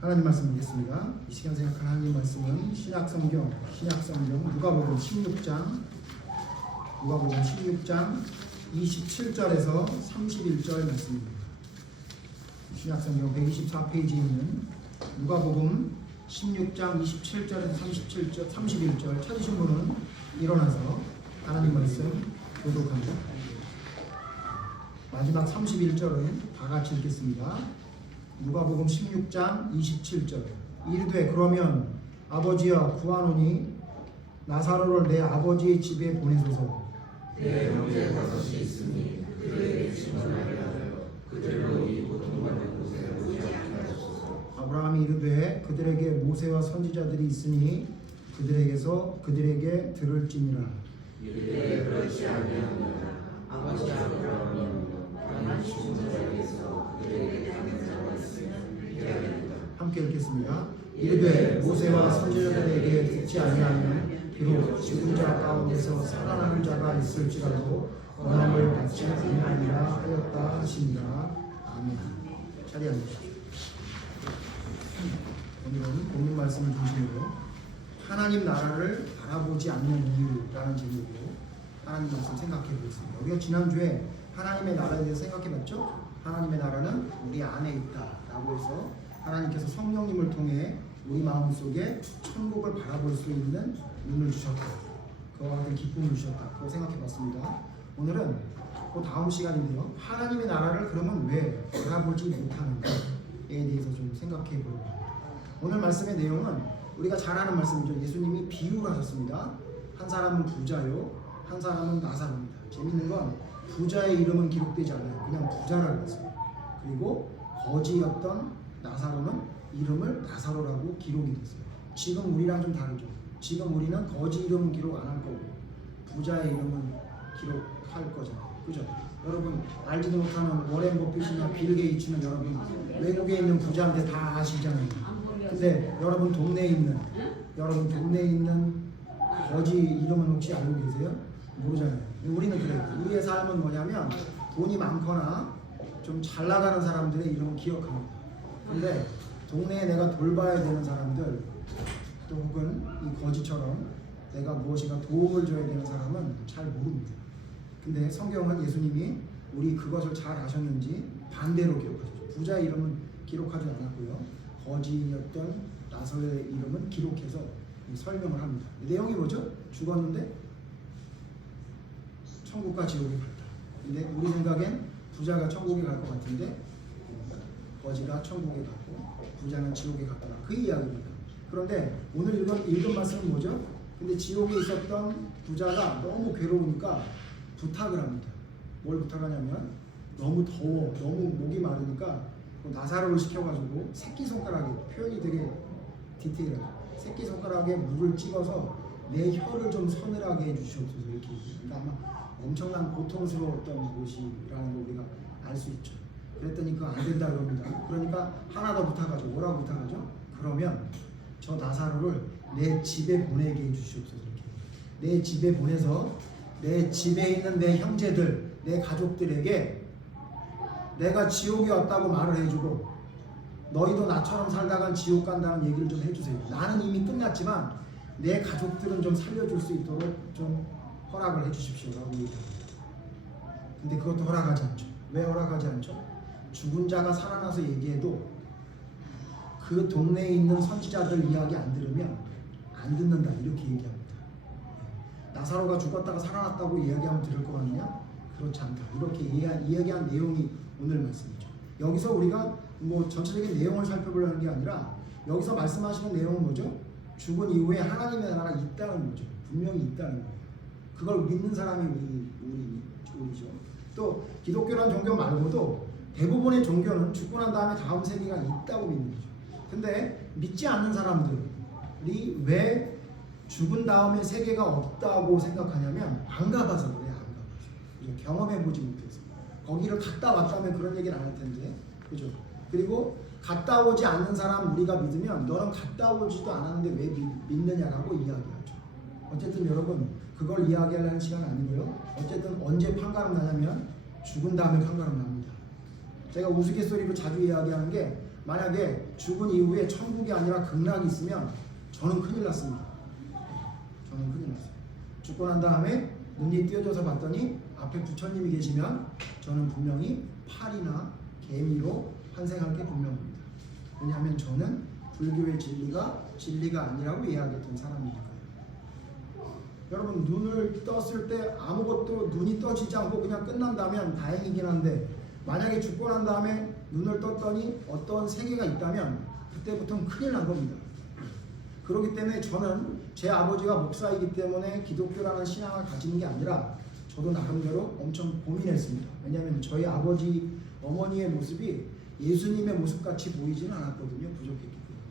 하나님 말씀 보겠습니다. 이 시간 생각할 하나님 말씀은 신약성경 누가복음 16장 27절에서 31절 말씀입니다. 신약성경 124페이지에 있는 누가복음 16장 27절에서 31절 찾으신 분은 일어나서 하나님 말씀 교독합니다. 마지막 31절은 다 같이 읽겠습니다. 누가복음 16장 27절. 이르되 그러면 아버지여 구하노니 나사로를 내 아버지의 집에 보내소서. 내 형제 다섯이 있으니 그들에게 증언하게 하여 그들로 이 고통받는 곳에 오지 않게 하소서. 아브라함이 이르되 그들에게 모세와 선지자들이 있으니 그들에게 들을지니라. 이르되 그렇지 아니하노라. 아버지 아브라함은 다만 죽은 자에게서 그들에게 당한 자가 있으면 믿어야겠다. 함께 읽겠습니다. 이르되 모세와 선지자들에게 듣지 아니하면 비록 죽은 자 가운데서 살아나는 자가 있을지라도 원함을 받지 아니하리라 하였다 하시니라. 아멘. 자리에 앉으십시오. 오늘은 본문 말씀을 중심으로 하나님 나라를 바라보지 않는 이유라는 제목으로 하나님 말씀 생각해 보겠습니다. 우리가 지난주에 하나님의 나라에 대해서 생각해 봤죠? 하나님의 나라는 우리 안에 있다라고 해서 하나님께서 성령님을 통해 우리 마음속에 천국을 바라볼 수 있는 눈을 주셨다. 그와 같은 기쁨을 주셨다. 그거 생각해 봤습니다. 오늘은 그 다음 시간인데요. 하나님의 나라를 그러면 왜 바라보지 못하는가에 대해서 좀 생각해 보려고 합니다. 오늘 말씀의 내용은 우리가 잘 아는 말씀이죠. 예수님이 비유를 하셨습니다. 한 사람은 부자요, 한 사람은 나사로입니다. 재밌는 건 부자의 이름은 기록되지 않아요. 그냥 부자라고 했어요. 그리고 거지였던 나사로는 이름을 나사로라고 기록이 됐어요. 지금 우리랑 좀 다르죠. 지금 우리는 거지 이름은 기록 안 할 거고 부자의 이름은 기록할 거잖아요. 그죠? 여러분 알지도 못하는 워렌 버핏이나 빌 게이츠는 여러분 외국에 있는 부자인데 다 아시잖아요. 근데 여러분 동네에 있는 거지 이름은 혹시 알고 계세요? 모르잖아요. 우리는 그래요. 우리의 삶은 뭐냐면 돈이 많거나 좀 잘 나가는 사람들의 이름을 기억합니다. 근데 동네에 내가 돌봐야 되는 사람들 또 혹은 이 거지처럼 내가 무엇인가 도움을 줘야 되는 사람은 잘 모릅니다. 근데 성경은 예수님이 우리 그것을 잘 아셨는지 반대로 기록하셨죠. 부자의 이름은 기록하지 않았고요. 거지였던 나사로의 이름은 기록해서 설명을 합니다. 내용이 뭐죠? 죽었는데 천국과 지옥에 갔다. 근데 우리 생각엔 부자가 천국에 갈 것 같은데 거지가 천국에 갔고 부자는 지옥에 갔다. 그 이야기입니다. 그런데 오늘 읽은 말씀은 뭐죠? 근데 지옥에 있었던 부자가 너무 괴로우니까 부탁을 합니다. 뭘 부탁하냐면 너무 더워, 너무 목이 마르니까 나사로를 시켜가지고 새끼손가락에, 표현이 되게 디테일하죠. 새끼손가락에 물을 찍어서 내 혀를 좀 서늘하게 해주시옵소서 이렇게 얘기해요. 그러니까 아마 엄청난 고통스러웠던 곳이라는 걸 우리가 알 수 있죠. 그랬더니 그거 안 된다 그럽니다. 그러니까 하나 더 부탁하죠. 뭐라고 부탁하죠? 그러면 저 나사로를 내 집에 보내게 해주시옵소서 이렇게. 내 집에 보내서 내 집에 있는 내 형제들, 내 가족들에게 내가 지옥에 왔다고 말을 해주고 너희도 나처럼 살다간 지옥 간다는 얘기를 좀 해주세요. 나는 이미 끝났지만 내 가족들은 좀 살려줄 수 있도록 좀 허락을 해주십시오 라고 얘기합니다. 근데 그것도 허락하지 않죠. 왜 허락하지 않죠? 죽은 자가 살아나서 얘기해도 그 동네에 있는 선지자들 이야기 안 들으면 안 듣는다 이렇게 얘기합니다. 나사로가 죽었다가 살아났다고 이야기하면 들을 거 같냐? 그렇지 않다. 이렇게 이야기한 내용이 오늘 말씀이죠. 여기서 우리가 뭐 전체적인 내용을 살펴보려는 게 아니라 여기서 말씀하시는 내용은 뭐죠? 죽은 이후에 하나님의 나라가 있다는 거죠. 분명히 있다는 거예요. 그걸 믿는 사람이 우리죠. 또 기독교란 종교 말고도 대부분의 종교는 죽고 난 다음에 다음 세계가 있다고 믿는 거죠. 근데 믿지 않는 사람들이 왜 죽은 다음에 세계가 없다고 생각하냐면 안 가봐서 그래요. 안 가봐서. 경험해보지 못해서. 거기를 갔다 왔다면 그런 얘기를 안 할 텐데. 그죠? 그리고 갔다 오지 않는 사람 우리가 믿으면 너는 갔다 오지도 않았는데 왜 믿느냐라고 이야기하죠. 어쨌든 여러분 그걸 이야기하려는 시간은 아니고요. 어쨌든 언제 판가름 나냐면 죽은 다음에 판가름 납니다. 제가 우스갯소리로 자주 이야기하는 게 만약에 죽은 이후에 천국이 아니라 극락이 있으면 저는 큰일 났습니다. 저는 큰일 났어요. 죽고 난 다음에 눈이 띄어져서 봤더니 앞에 부처님이 계시면 저는 분명히 팔이나 개미로 환생할 게 분명합니다. 왜냐하면 저는 불교의 진리가 아니라고 이야기했던 사람이니까요. 여러분, 눈을 떴을 때 아무것도 눈이 떠지지 않고 그냥 끝난다면 다행이긴 한데, 만약에 죽고 난 다음에 눈을 떴더니 어떤 세계가 있다면 그때부터는 큰일 난 겁니다. 그렇기 때문에 저는 제 아버지가 목사이기 때문에 기독교라는 신앙을 가지는 게 아니라 저도 나름대로 엄청 고민했습니다. 왜냐하면 저희 아버지, 어머니의 모습이 예수님의 모습같이 보이지는 않았거든요. 부족했기 때문에.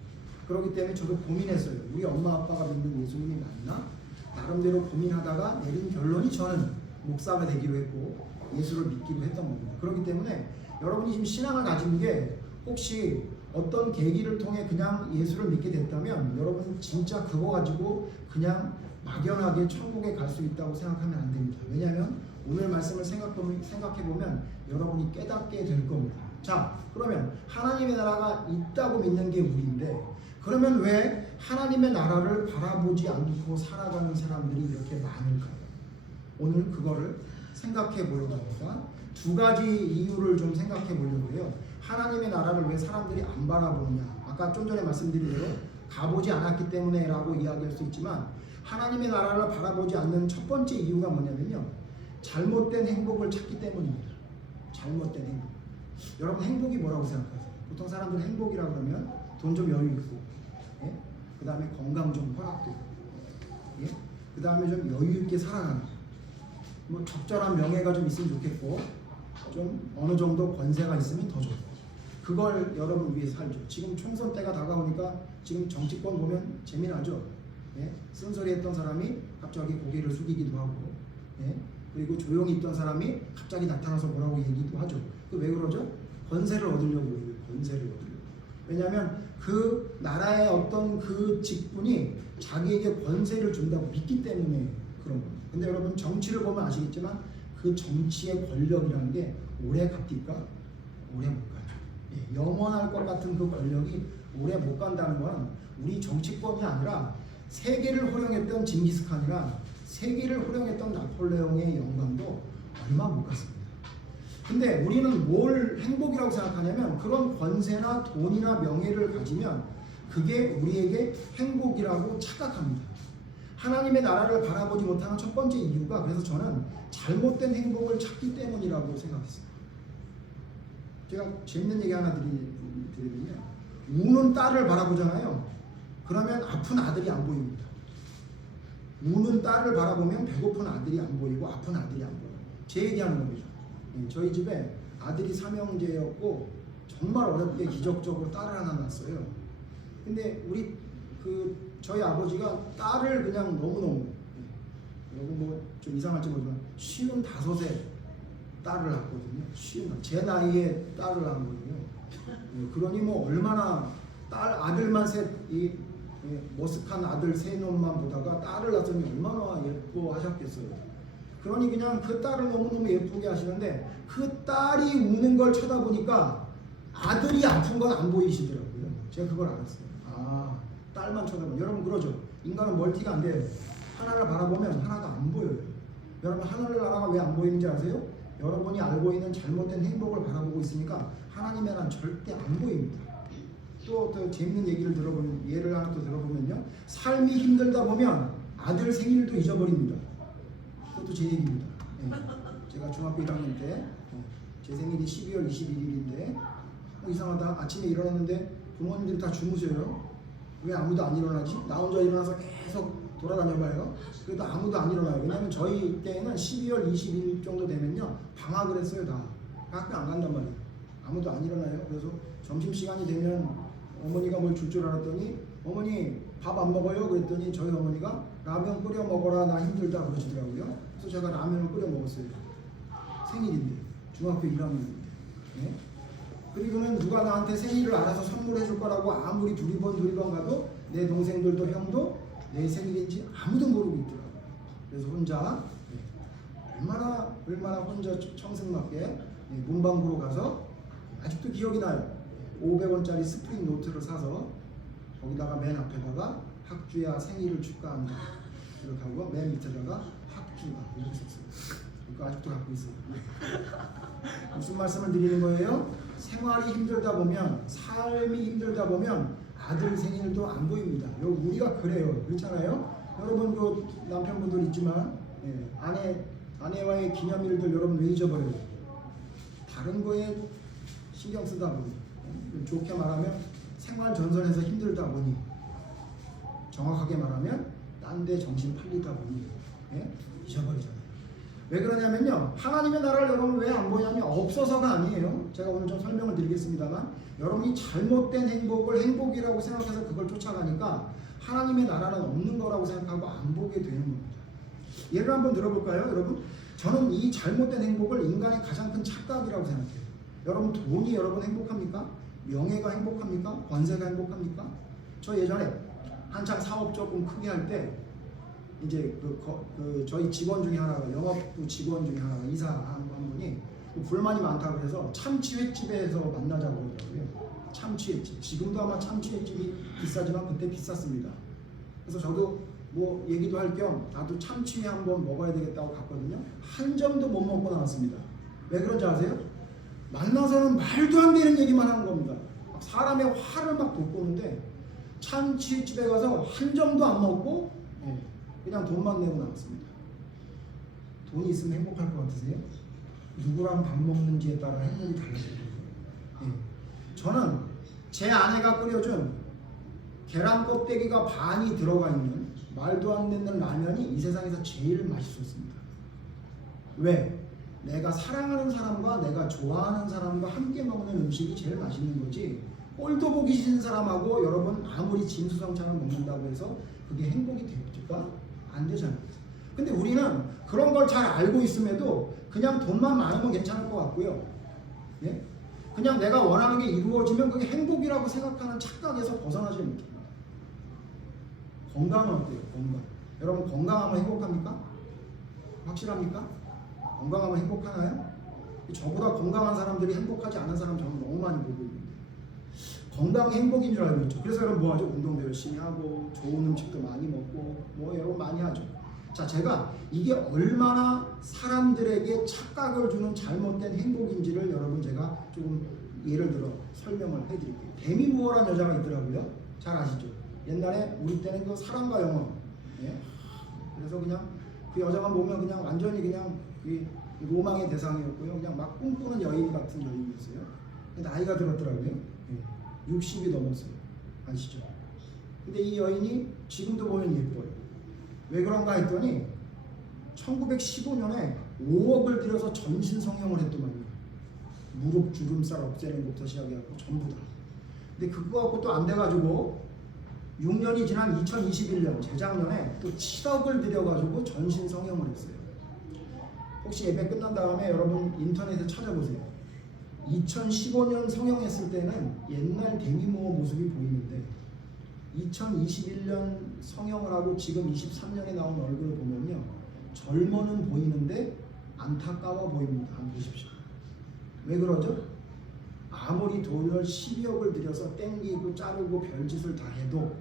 그렇기 때문에 저도 고민했어요. 우리 엄마 아빠가 믿는 예수님이 맞나? 나름대로 고민하다가 내린 결론이 저는 목사가 되기로 했고 예수를 믿기로 했던 겁니다. 그렇기 때문에 여러분이 지금 신앙을 가지는 게 혹시 어떤 계기를 통해 그냥 예수를 믿게 됐다면 여러분 진짜 그거 가지고 그냥 막연하게 천국에 갈 수 있다고 생각하면 안 됩니다. 왜냐하면 오늘 말씀을 생각해보면 여러분이 깨닫게 될 겁니다. 자, 그러면 하나님의 나라가 있다고 믿는 게 우리인데, 그러면 왜 하나님의 나라를 바라보지 않고 살아가는 사람들이 이렇게 많을까요? 오늘 그거를 생각해 보려고 합니다. 두 가지 이유를 좀 생각해 보려고 해요. 하나님의 나라를 왜 사람들이 안 바라보느냐. 아까 좀 전에 말씀드린 대로 가보지 않았기 때문에 라고 이야기할 수 있지만, 하나님의 나라를 바라보지 않는 첫 번째 이유가 뭐냐면요, 잘못된 행복을 찾기 때문입니다. 잘못된 행복. 여러분, 행복이 뭐라고 생각하세요? 보통 사람들은 행복이라고 그러면 돈 좀 여유 있고, 예? 그 다음에 건강 좀 허락되고, 예? 그 다음에 좀 여유 있게 살아가는, 뭐 적절한 명예가 좀 있으면 좋겠고, 좀 어느 정도 권세가 있으면 더 좋고, 그걸 여러분 위해 살죠. 지금 총선 때가 다가오니까 지금 정치권 보면 재미나죠. 예? 쓴소리했던 사람이 갑자기 고개를 숙이기도 하고, 예? 그리고 조용히 있던 사람이 갑자기 나타나서 뭐라고 얘기도 하죠. 그 왜 그러죠? 권세를 얻으려고 해요. 권세를 얻으려고. 왜냐하면 그 나라의 어떤 그 직분이 자기에게 권세를 준다고 믿기 때문에 그런 겁니다. 근데 여러분, 정치를 보면 아시겠지만 그 정치의 권력이라는 게 오래 갑니까? 오래 못 가죠. 예, 영원할 것 같은 그 권력이 오래 못 간다는 건 우리 정치권이 아니라 세계를 호령했던 징기스칸이나 세계를 호령했던 나폴레옹의 영광도 얼마 못 갔습니다. 근데 우리는 뭘 행복이라고 생각하냐면, 그런 권세나 돈이나 명예를 가지면 그게 우리에게 행복이라고 착각합니다. 하나님의 나라를 바라보지 못하는 첫 번째 이유가, 그래서 저는 잘못된 행복을 찾기 때문이라고 생각했습니다. 제가 재밌는 얘기 하나 드리면요, 우는 딸을 바라보잖아요. 그러면 아픈 아들이 안 보입니다. 우는 딸을 바라보면 배고픈 아들이 안 보이고 아픈 아들이 안 보여요. 제 얘기하는 거죠. 저희 집에 아들이 삼형제였고 정말 어렵게 기적적으로 딸을 하나 낳았어요. 근데 저희 아버지가 딸을 그냥 너무너무, 여러분 뭐 좀 이상할지 모르지만 55에 딸을 낳았거든요. 제 나이에 딸을 낳은 거예요. 그러니 뭐 얼마나 아들만 머쓱한 아들 세 놈만 보다가 딸을 낳았더니 얼마나 예뻐하셨겠어요. 그러니 그냥 그 딸을 너무너무 예쁘게 하시는데, 그 딸이 우는 걸 쳐다보니까 아들이 아픈 건 안 보이시더라고요. 제가 그걸 알았어요. 아, 딸만 쳐다보면. 여러분 그러죠. 인간은 멀티가 안 돼요. 하나를 바라보면 하나가 안 보여요. 여러분, 하나를 나라가 왜 안 보이는지 아세요? 여러분이 알고 있는 잘못된 행복을 바라보고 있으니까 하나님의 나라는 절대 안 보입니다. 또 재밌는 얘기를 예를 하나 또 들어보면요, 삶이 힘들다 보면 아들 생일도 잊어버립니다. 그것도 제 얘기입니다. 네. 제가 중학교 1학년 때 제 생일이 12월 21일인데 이상하다. 아침에 일어났는데 부모님들이 다 주무셔요. 왜 아무도 안 일어나지? 나 혼자 일어나서 계속 돌아다녀봐요. 그래도 아무도 안 일어나요. 왜냐면 저희 때는 12월 20일 정도 되면요, 방학을 했어요. 다 학교 안 간단 말이에요. 아무도 안 일어나요. 그래서 점심시간이 되면 어머니가 뭘 줄 줄 알았더니, 어머니 밥 안 먹어요? 그랬더니 저희 어머니가 라면 끓여 먹어라, 나 힘들다 그러시더라고요. 그래서 제가 라면을 끓여 먹었어요. 생일인데, 중학교 1학년인데. 네? 그리고는 누가 나한테 생일을 알아서 선물해 줄 거라고 아무리 두리번 가도 내 동생들도 형도 내 생일인지 아무도 모르고 있더라고요. 그래서 혼자 얼마나 혼자 청승맞게 문방구로 가서, 아직도 기억이 나요. 500원짜리 스프링 노트를 사서 거기다가 맨 앞에다가 학주야 생일을 축하한다 이렇게 하고 맨 밑에다가 학주가 이렇게 썼어요. 그거 아직도 갖고 있어요. 무슨 말씀을 드리는 거예요? 생활이 힘들다 보면, 삶이 힘들다 보면 아들 생일도 안 보입니다. 우리가 그래요. 그렇잖아요? 여러분 그 남편분들 있지만 아내와의 기념일들 여러분 왜 잊어버려요? 다른 거에 신경 쓰다 보니, 좋게 말하면 생활 전선에서 힘들다 보니, 정확하게 말하면 딴 데 정신 팔리다 보니 잊어버리잖아요. 왜 그러냐면요, 하나님의 나라를 여러분 왜 안 보냐면 없어서가 아니에요. 제가 오늘 좀 설명을 드리겠습니다만, 여러분이 잘못된 행복을 행복이라고 생각해서 그걸 쫓아가니까 하나님의 나라는 없는 거라고 생각하고 안 보게 되는 겁니다. 예를 한번 들어볼까요, 여러분? 저는 이 잘못된 행복을 인간의 가장 큰 착각이라고 생각해요. 여러분, 돈이 여러분 행복합니까? 명예가 행복합니까? 권세가 행복합니까? 저 예전에 한창 사업 조금 크게 할 때 이제 저희 직원 중에 하나가, 영업부 직원 중에 하나가, 이사 한 분이 불만이 많다고 해서 참치 횟집에서 만나자고 그러더라고요. 참치 횟집. 지금도 아마 참치 횟집이 비싸지만 그때 비쌌습니다. 그래서 저도 뭐 얘기도 할 겸 나도 참치회 한번 먹어야 되겠다고 갔거든요. 한 점도 못 먹고 나왔습니다. 왜 그런지 아세요? 만나서는 말도 안 되는 얘기만 하는 겁니다. 사람의 화를 막 돋구는데 참치집에 가서 한 점도 안 먹고 그냥 돈만 내고 나왔습니다. 돈이 있으면 행복할 것 같으세요? 누구랑 밥 먹는지에 따라 행복이 달라질 거예요. 저는 제 아내가 끓여준 계란 껍데기가 반이 들어가 있는 말도 안 되는 라면이 이 세상에서 제일 맛있었습니다. 왜? 내가 사랑하는 사람과 내가 좋아하는 사람과 함께 먹는 음식이 제일 맛있는 거지, 꼴도 보기 싫은 사람하고 여러분 아무리 진수성찬을 먹는다고 해서 그게 행복이 될까? 안 되잖아요. 근데 우리는 그런 걸 잘 알고 있음에도 그냥 돈만 많으면 괜찮을 것 같고요. 그냥 내가 원하는 게 이루어지면 그게 행복이라고 생각하는 착각에서 벗어나지 못합니다. 건강은 어때요? 건강. 여러분 건강하면 행복합니까? 확실합니까? 건강하면 행복하나요? 저보다 건강한 사람들이 행복하지 않은 사람 저는 너무 많이 보고 있는데, 건강이 행복인 줄 알고 있죠. 그래서 여러분 뭐하죠? 운동도 열심히 하고 좋은 음식도 많이 먹고 여러분 많이 하죠. 자, 제가 이게 얼마나 사람들에게 착각을 주는 잘못된 행복인지를 여러분 제가 조금 예를 들어 설명을 해드릴게요. 데미 무어라는 여자가 있더라고요. 잘 아시죠? 옛날에 우리 때는 그 사랑과 영혼. 그래서 그냥 그 여자만 보면 그냥 완전히 그냥 로망의 대상이었고요. 그냥 막 꿈꾸는 여인 같은 여인이었어요. 나이가 들었더라고요. 60이 넘었어요. 아시죠? 근데 이 여인이 지금도 보면 예뻐요. 왜 그런가 했더니 1915년에 5억을 들여서 전신 성형을 했더만요. 무릎 주름살 없애는 것부터 시작해갖고 전부 다. 근데 그거 갖고 또 안 돼가지고 6년이 지난 2021년 재작년에 또 7억을 들여가지고 전신 성형을 했어요. 혹시 예배 끝난 다음에 여러분 인터넷에 찾아보세요. 2015년 성형했을 때는 옛날 데미 무어 모습이 보이는데 2021년 성형을 하고 지금 23년에 나온 얼굴을 보면요, 젊어는 보이는데 안타까워 보입니다. 한번 보십시오. 왜 그러죠? 아무리 돈을 12억을 들여서 땡기고 자르고 별짓을 다 해도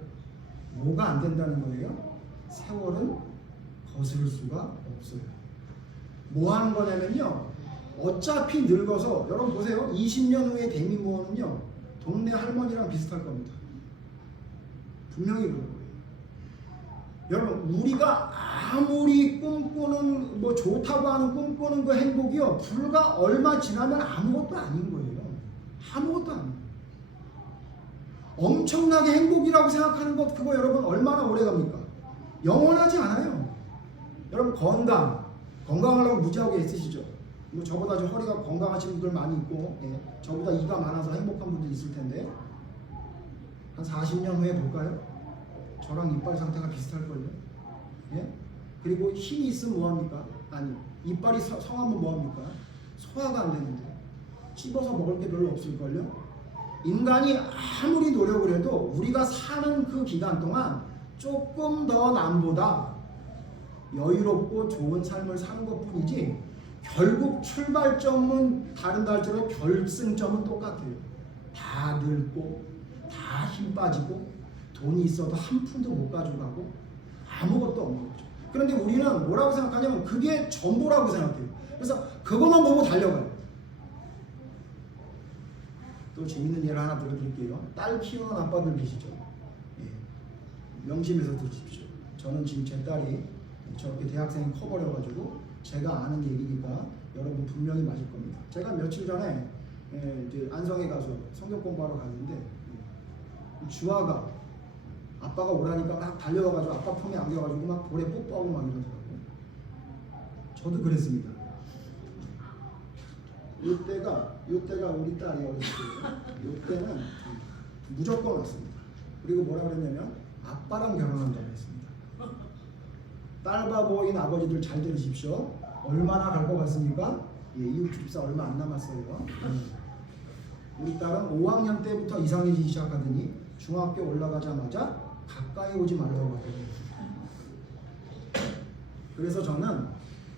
뭐가 안 된다는 거예요? 세월은 거스를 수가 없어요. 뭐 하는 거냐면요, 어차피 늙어서, 여러분 보세요. 20년 후에 데미 무어는요 동네 할머니랑 비슷할 겁니다. 분명히 그럴 거예요. 여러분, 우리가 아무리 꿈꾸는 뭐 좋다고 하는 꿈꾸는 그 행복이요, 불과 얼마 지나면 아무것도 아닌 거예요. 아무것도 아니에요. 엄청나게 행복이라고 생각하는 것, 그거 여러분 얼마나 오래 갑니까? 영원하지 않아요. 여러분 건강하려고 무지하게 애쓰시죠. 뭐 저보다 저 허리가 건강하신 분들 많이 있고, 저보다 이가 많아서 행복한 분들 있을 텐데, 한 40년 후에 볼까요? 저랑 이빨 상태가 비슷할걸요? 그리고 힘이 있으면 뭐합니까? 아니, 이빨이 성하면 뭐합니까? 소화가 안 되는데 씹어서 먹을 게 별로 없을걸요? 인간이 아무리 노력을 해도 우리가 사는 그 기간 동안 조금 더 남보다 여유롭고 좋은 삶을 사는 것 뿐이지, 결국 출발점은 다른다 할지라도 결승점은 똑같아요. 다 늙고 다 힘 빠지고 돈이 있어도 한 푼도 못 가져가고 아무것도 없는 거죠. 그런데 우리는 뭐라고 생각하냐면 그게 전부라고 생각해요. 그래서 그것만 보고 달려가요. 또 재밌는 예를 하나 들어드릴게요. 딸 키우는 아빠들 계시죠? 예. 명심해서 들으십시오. 저는 지금 제 딸이 저렇게 대학생이 커버려가지고 제가 아는 얘기니까 여러분 분명히 맞을 겁니다. 제가 며칠 전에 이제 안성에 가서 성경 공부하러 갔는데 주아가 아빠가 오라니까 막 달려가가지고 아빠 품에 안겨가지고 막 볼에 뽀뽀하고 막 이러더라고요. 저도 그랬습니다. 이때가 우리 딸이 어렸을 때예요. 이때는 무조건 왔습니다. 그리고 뭐라 그랬냐면 아빠랑 결혼한다고 했습니다. 딸바보인 아버지들 잘 들으십시오. 얼마나 갈 것 같습니까? 예, 이웃 집사 얼마 안 남았어요. 우리 딸은 5학년 때부터 이상해지기 시작하더니 중학교 올라가자마자 가까이 오지 말라고 하더라고요. 그래서 저는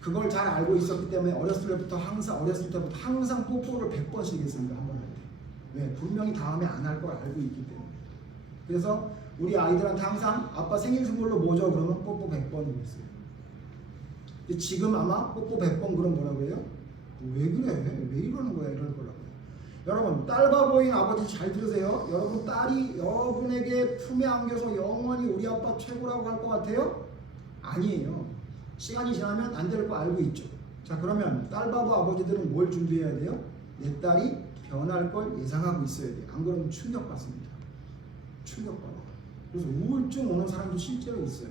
그걸 잘 알고 있었기 때문에 어렸을 때부터 항상 뽀뽀를 100번씩 했습니다. 한 번 할 때. 왜? 분명히 다음에 안 할 걸 알고 있기 때문에. 그래서 우리 아이들한테 항상 아빠 생일 선물로 뭐 줘? 그러면 뽀뽀 100번이고 있어요. 지금 아마 뽀뽀 100번 그럼 뭐라고 해요? 왜 그래? 왜 이러는 거야? 이럴 거라고요. 여러분 딸바보인 아버지 잘 들으세요. 여러분 딸이 여러분에게 품에 안겨서 영원히 우리 아빠 최고라고 할 것 같아요? 아니에요. 시간이 지나면 안 될 거 알고 있죠. 자, 그러면 딸바보 아버지들은 뭘 준비해야 돼요? 내 딸이 변할 걸 예상하고 있어야 돼요. 안 그러면 충격받습니다. 충격받아요. 그래서 우울증 오는 사람도 실제로 있어요.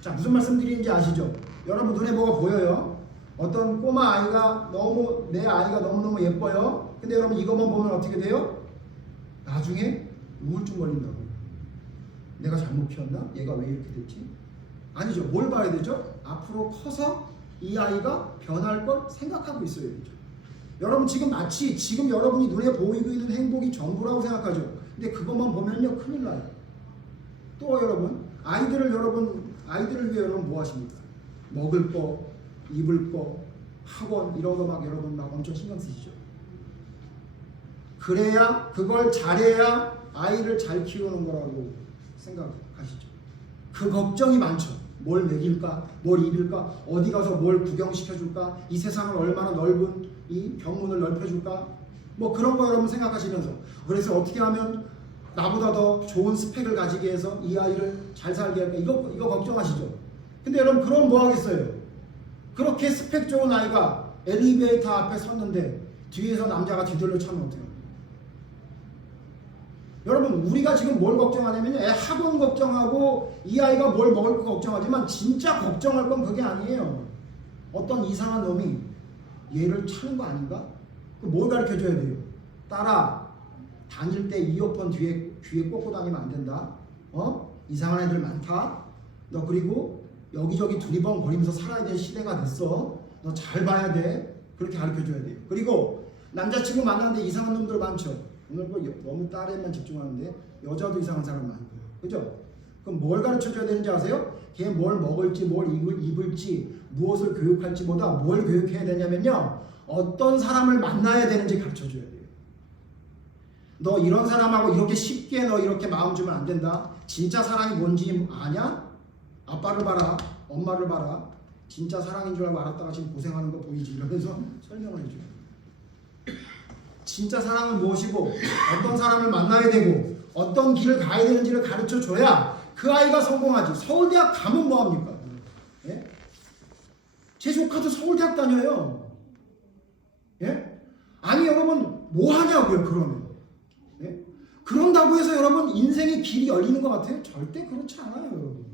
자, 무슨 말씀 드리는지 아시죠? 여러분 눈에 뭐가 보여요? 어떤 꼬마 아이가 내 아이가 너무너무 예뻐요. 근데 여러분 이것만 보면 어떻게 돼요? 나중에 우울증 걸린다고. 내가 잘못 키웠나? 얘가 왜 이렇게 됐지? 아니죠. 뭘 봐야 되죠? 앞으로 커서 이 아이가 변할 걸 생각하고 있어야 되죠. 여러분 지금 마치 지금 여러분이 눈에 보이고 있는 행복이 전부라고 생각하죠. 근데 그것만 보면요 큰일 나요. 또 여러분 아이들을 위해 여러분 뭐 하십니까? 먹을 거, 입을 거, 학원 이런 거 막 여러분 막 엄청 신경 쓰시죠. 그래야 그걸 잘해야 아이를 잘 키우는 거라고 생각하시죠. 그 걱정이 많죠. 뭘 먹일까? 뭘 입일까? 어디 가서 뭘 구경시켜줄까? 이 세상을 얼마나 넓은 이 병문을 넓혀줄까? 뭐 그런 거 여러분 생각하시면서 그래서 어떻게 하면 나보다 더 좋은 스펙을 가지게 해서 이 아이를 잘 살게 할까? 이거 걱정하시죠. 근데 여러분 그럼 뭐 하겠어요? 그렇게 스펙 좋은 아이가 엘리베이터 앞에 섰는데 뒤에서 남자가 뒤돌려 차면 어떡해요? 여러분 우리가 지금 뭘 걱정하냐면요 애 학원 걱정하고 이 아이가 뭘 먹을 거 걱정하지만 진짜 걱정할 건 그게 아니에요. 어떤 이상한 놈이 얘를 차는 거 아닌가? 뭘 가르쳐줘야 돼요? 딸아 다닐 때 이어폰 귀에 꽂고 다니면 안 된다. 이상한 애들 많다. 너 그리고 여기저기 두리번거리면서 살아야 될 시대가 됐어. 너 잘 봐야 돼. 그렇게 가르쳐줘야 돼요. 그리고 남자친구 만나는데 이상한 놈들 많죠. 오늘 뭐 너무 딸에만 집중하는데 여자도 이상한 사람 많고요. 그죠? 그럼 뭘 가르쳐줘야 되는지 아세요? 걔 뭘 먹을지 뭘 입을지 무엇을 교육할지 보다 뭘 교육해야 되냐면요 어떤 사람을 만나야 되는지 가르쳐줘야 돼요. 너 이런 사람하고 이렇게 쉽게 너 이렇게 마음 주면 안 된다. 진짜 사랑이 뭔지 아냐? 아빠를 봐라 엄마를 봐라. 진짜 사랑인 줄 알고 알았다가 지금 고생하는 거 보이지? 이러면서 설명을 해줘요. 진짜 사랑은 무엇이고 어떤 사람을 만나야 되고 어떤 길을 가야 되는지를 가르쳐줘야 그 아이가 성공하지. 서울대학 가면 뭐합니까? 예? 제 조카도 서울대학 다녀요. 예? 아니 여러분 뭐하냐고요 그러면. 예? 그런다고 해서 여러분 인생의 길이 열리는 것 같아요? 절대 그렇지 않아요 여러분.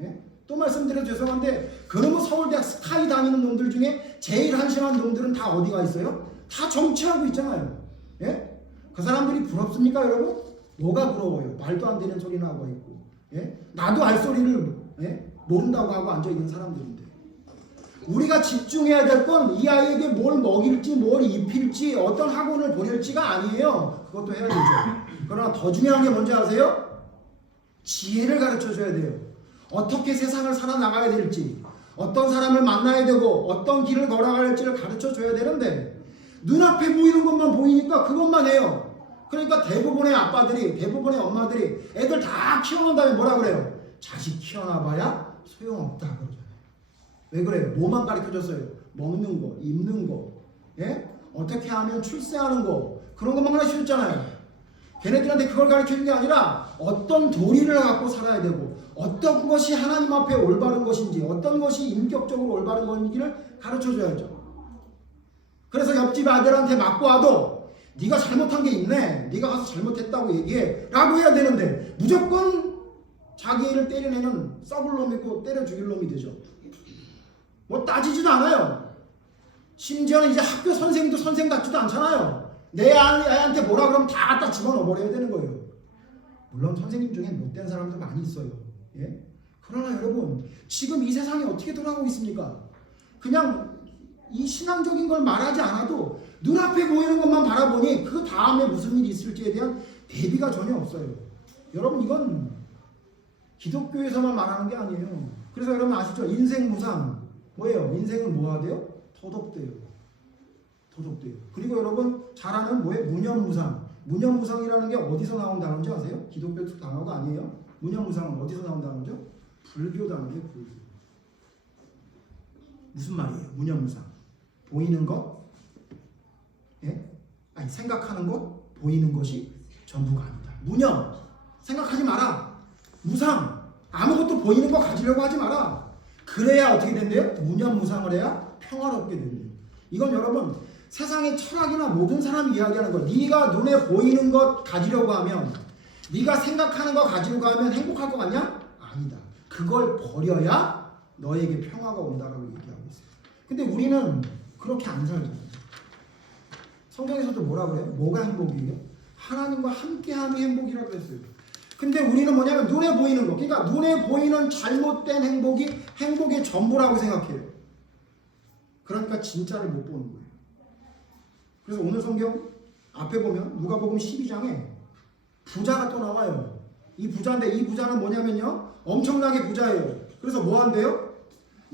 예? 또 말씀드려 죄송한데 그러면 서울대학 스카이 다니는 놈들 중에 제일 한심한 놈들은 다 어디가 있어요? 다 정치하고 있잖아요. 예? 그 사람들이 부럽습니까 여러분? 뭐가 부러워요? 말도 안 되는 소리나 하고 있고. 예? 나도 알 소리를 모른다고 하고 앉아있는 사람들인데 우리가 집중해야 될 건 이 아이에게 뭘 먹일지 뭘 입힐지 어떤 학원을 보낼지가 아니에요. 그것도 해야 되죠. 그러나 더 중요한 게 뭔지 아세요? 지혜를 가르쳐줘야 돼요. 어떻게 세상을 살아나가야 될지 어떤 사람을 만나야 되고 어떤 길을 걸어가야 할지를 가르쳐줘야 되는데 눈앞에 보이는 것만 보이니까 그것만 해요. 그러니까 대부분의 아빠들이, 대부분의 엄마들이 애들 다 키워놓은 다음에 뭐라 그래요? 자식 키워놔봐야 소용없다 그러잖아요. 왜 그래요? 뭐만 가르쳐줬어요? 먹는 거, 입는 거, 예? 어떻게 하면 출세하는 거, 그런 것만 가르쳐줬잖아요. 걔네들한테 그걸 가르쳐준 게 아니라 어떤 도리를 갖고 살아야 되고 어떤 것이 하나님 앞에 올바른 것인지, 어떤 것이 인격적으로 올바른 것인지를 가르쳐줘야죠. 그래서 옆집 아들한테 맞고 와도 네가 잘못한 게 있네, 네가 가서 잘못했다고 얘기해 라고 해야 되는데 무조건 자기를 때리는 애는 썩을 놈이고 때려 죽일 놈이 되죠. 뭐 따지지도 않아요. 심지어는 이제 학교 선생도 선생 같지도 않잖아요. 내 애한테 뭐라 그러면 다 갖다 집어넣어 버려야 되는 거예요. 물론 선생님 중에 못된 사람도 많이 있어요. 예? 그러나 여러분, 지금 이 세상이 어떻게 돌아가고 있습니까? 그냥 이 신앙적인 걸 말하지 않아도 눈앞에 보이는 것만 바라보니 그 다음에 무슨 일이 있을지에 대한 대비가 전혀 없어요. 여러분, 이건 기독교에서만 말하는 게 아니에요. 그래서 여러분 아시죠? 인생 무상 뭐예요? 인생은 뭐 하대요? 도덕돼요. 도덕돼요. 그리고 여러분 잘 아는 뭐예요? 무념무상. 무념무상이라는 게 어디서 나온 단어인지 아세요? 기독교 단어가 아니에요. 무념무상은 어디서 나온 단어죠? 불교 단어예요. 불교. 무슨 말이에요? 무념무상. 보이는 것, 예? 아니 생각하는 것, 보이는 것이 전부가 아니다. 무념. 생각하지 마라. 무상. 아무것도 보이는 거 가지려고 하지 마라. 그래야 어떻게 된대요? 무념무상을 해야 평화롭게 된대요. 이건 여러분 세상의 철학이나 모든 사람이 이야기하는 거예요. 네가 눈에 보이는 것 가지려고 하면, 네가 생각하는 거 가지려고 하면 행복할 것 같냐? 아니다. 그걸 버려야 너에게 평화가 온다라고 얘기하고 있어요. 근데 우리는 그렇게 안 살잖아요. 성경에서도 뭐라 그래요? 뭐가 행복이에요? 하나님과 함께함이 행복이라고 했어요. 근데 우리는 뭐냐면 눈에 보이는 거, 그러니까 눈에 보이는 잘못된 행복이 행복의 전부라고 생각해요. 그러니까 진짜를 못 보는 거예요. 그래서 오늘 성경 앞에 보면 누가복음 12장에 부자가 또 나와요. 이 부자인데 이 부자는 뭐냐면요, 엄청나게 부자예요. 그래서 뭐 한대요?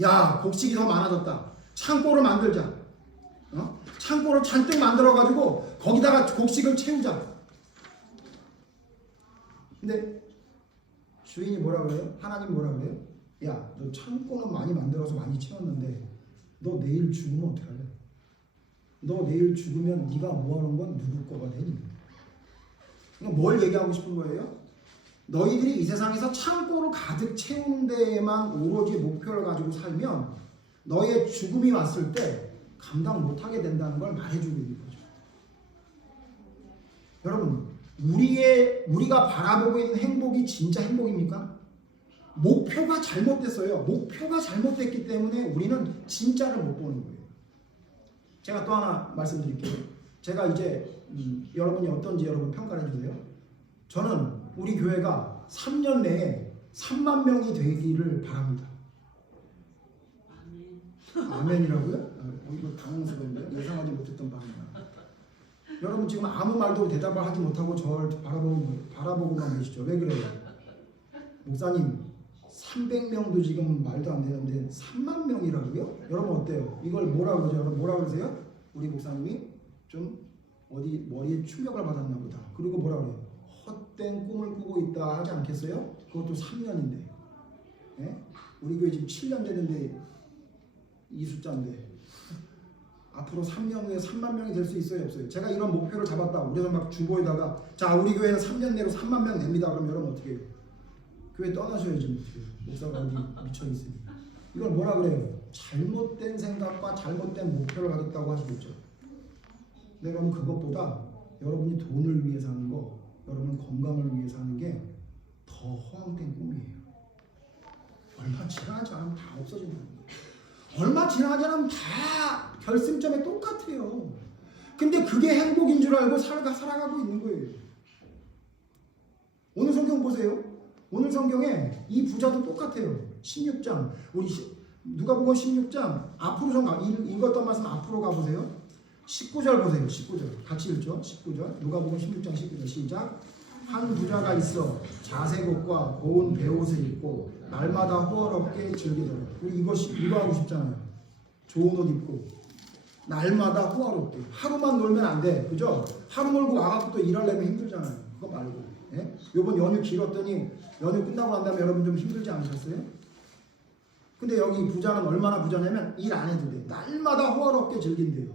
야, 곡식이 더 많아졌다. 창고를 만들자. 창고를 잔뜩 만들어가지고 거기다가 곡식을 채우자. 근데 주인이 뭐라 그래요? 하나님 뭐라 그래요? 야, 너 창고는 많이 만들어서 많이 채웠는데 너 내일 죽으면 어떡할래? 너 내일 죽으면 네가 모아놓은 건 누구 거가 되니? 그러니까 뭘 얘기하고 싶은 거예요? 너희들이 이 세상에서 창고를 가득 채우는 데에만 오로지 목표를 가지고 살면 너의 죽음이 왔을 때 감당 못하게 된다는 걸 말해주고 있는 거죠. 여러분, 우리가 바라보고 있는 행복이 진짜 행복입니까? 목표가 잘못됐어요. 목표가 잘못됐기 때문에 우리는 진짜를 못 보는 거예요. 제가 또 하나 말씀드릴게요. 제가 이제 여러분이 어떤지 여러분 평가를 해주세요. 저는 우리 교회가 3년 내에 3만 명이 되기를 바랍니다. 아멘이라고요? 이거 당황스러운데 예상하지 못했던 바입니다. 여러분 지금 아무 말도 대답을 하지 못하고 저를 바라보고만 계시죠? 왜 그래요? 목사님 300명도 지금 말도 안 되는데 3만 명이라고요? 여러분 어때요? 이걸 뭐라 그러죠? 여러분 뭐라 그러세요? 우리 목사님이 좀 어디 머리에 충격을 받았나 보다. 그리고 뭐라 그래요? 헛된 꿈을 꾸고 있다 하지 않겠어요? 그것도 3년인데. 예? 우리 교회 지금 7년 되는데 이 숫자인데 앞으로 3년 후에 3만 명이 될 수 있어요? 없어요? 제가 이런 목표를 잡았다. 그래서 막 주보에다가 자 우리 교회는 3년 내로 3만 명 됩니다. 그럼 여러분 어떻게 해요? 교회 떠나셔야지. 목사가 어디 미쳐있으니. 이걸 뭐라 그래요? 잘못된 생각과 잘못된 목표를 가졌다고 하시겠죠. 근데 여러분 그것보다 여러분이 돈을 위해 사는 거, 여러분 건강을 위해 사는 게 더 허황된 꿈이에요. 얼마 지나지 않으면 다 없어진다는 거예요. 얼마 지나지 않으면 다 결승점에 똑같아요. 근데 그게 행복인 줄 알고 살아가고 있는 거예요. 오늘 성경 보세요. 오늘 성경에 이 부자도 똑같아요. 16장 우리 누가복음 16장 앞으로 좀 읽었던 말씀 앞으로 가보세요. 19절 보세요. 19절 같이 읽죠. 19절 누가복음 16장 19절 시작. 한 부자가 있어 자색 옷과 고운 베옷을 입고 날마다 호화롭게 즐기더라. 우리 이거 하고 싶잖아요. 좋은 옷 입고 날마다 호화롭게. 하루만 놀면 안 돼. 그죠? 하루 놀고 와갖고 또 일하려면 힘들잖아요. 그거 말고. 예? 요번 연휴 길었더니 연휴 끝나고 난 다음에 여러분 좀 힘들지 않으셨어요? 근데 여기 부자는 얼마나 부자냐면 일 안 해도 돼. 날마다 호화롭게 즐긴대요.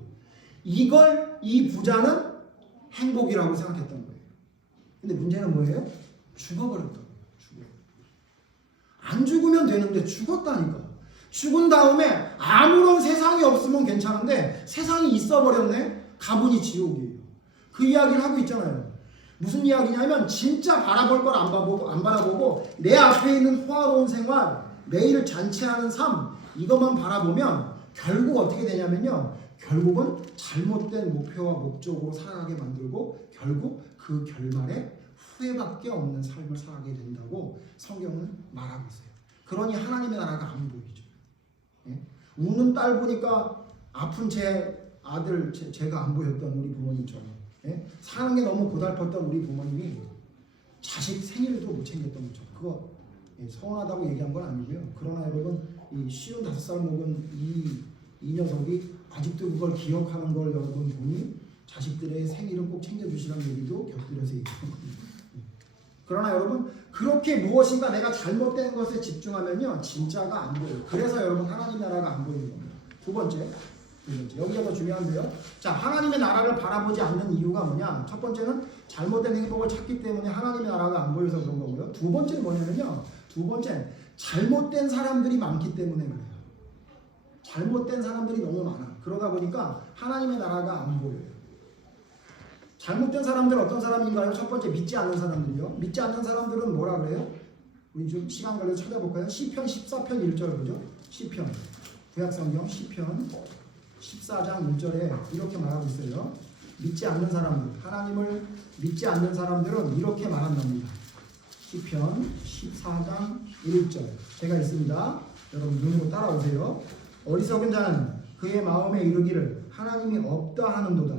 이걸 이 부자는 행복이라고 생각했던 거예요. 근데 문제는 뭐예요? 죽어버렸다고. 안 죽으면 되는데 죽었다니까. 죽은 다음에 아무런 세상이 없으면 괜찮은데 세상이 있어버렸네? 가보니 지옥이에요. 그 이야기를 하고 있잖아요. 무슨 이야기냐면 진짜 바라볼 걸 안 바라보고 내 앞에 있는 호화로운 생활, 매일 잔치하는 삶, 이것만 바라보면 결국 어떻게 되냐면요. 결국은 잘못된 목표와 목적으로 살아가게 만들고 결국 그 결말에 후회밖에 없는 삶을 살아가게 된다고 성경은 말하고 있어요. 그러니 하나님의 나라가 안 보이죠. 예? 우는 딸 보니까 아픈 제 아들, 제가 안 보였던 우리 부모님처럼 예? 사는 게 너무 고달팠던 우리 부모님이 자식 생일도 못 챙겼던 것처럼 그거 서운하다고 얘기한 건 아니고요. 그러나 여러분 이 55살 먹은 이 녀석이 아직도 그걸 기억하는 걸 여러분 보니 자식들의 생일은 꼭 챙겨주시라는 얘기도 곁들여서 얘기하거든요. 그러나 여러분 그렇게 무엇인가 내가 잘못된 것에 집중하면요 진짜가 안 보여요. 그래서 여러분 하나님 나라가 안 보이는 겁니다. 두 번째 여기가 더 중요한데요. 자, 하나님의 나라를 바라보지 않는 이유가 뭐냐? 첫 번째는 잘못된 행복을 찾기 때문에 하나님의 나라가 안 보여서 그런 거고요. 두 번째는 뭐냐면요. 두 번째 잘못된 사람들이 많기 때문에 그래요. 잘못된 사람들이 너무 많아. 그러다 보니까 하나님의 나라가 안 보여요. 잘못된 사람들 어떤 사람인가요? 첫 번째 믿지 않는 사람들이요. 믿지 않는 사람들은 뭐라 그래요? 우리 좀 시간 걸려서 찾아볼까요? 시편 14편 1절 보죠. 시편 구약성경 시편 14장 1절에 이렇게 말하고 있어요. 믿지 않는 사람들, 하나님을 믿지 않는 사람들은 이렇게 말한답니다. 시편 14장 1절 제가 있습니다. 여러분 눈으로 따라오세요. 어리석은 자는 그의 마음에 이르기를 하나님이 없다 하는도다.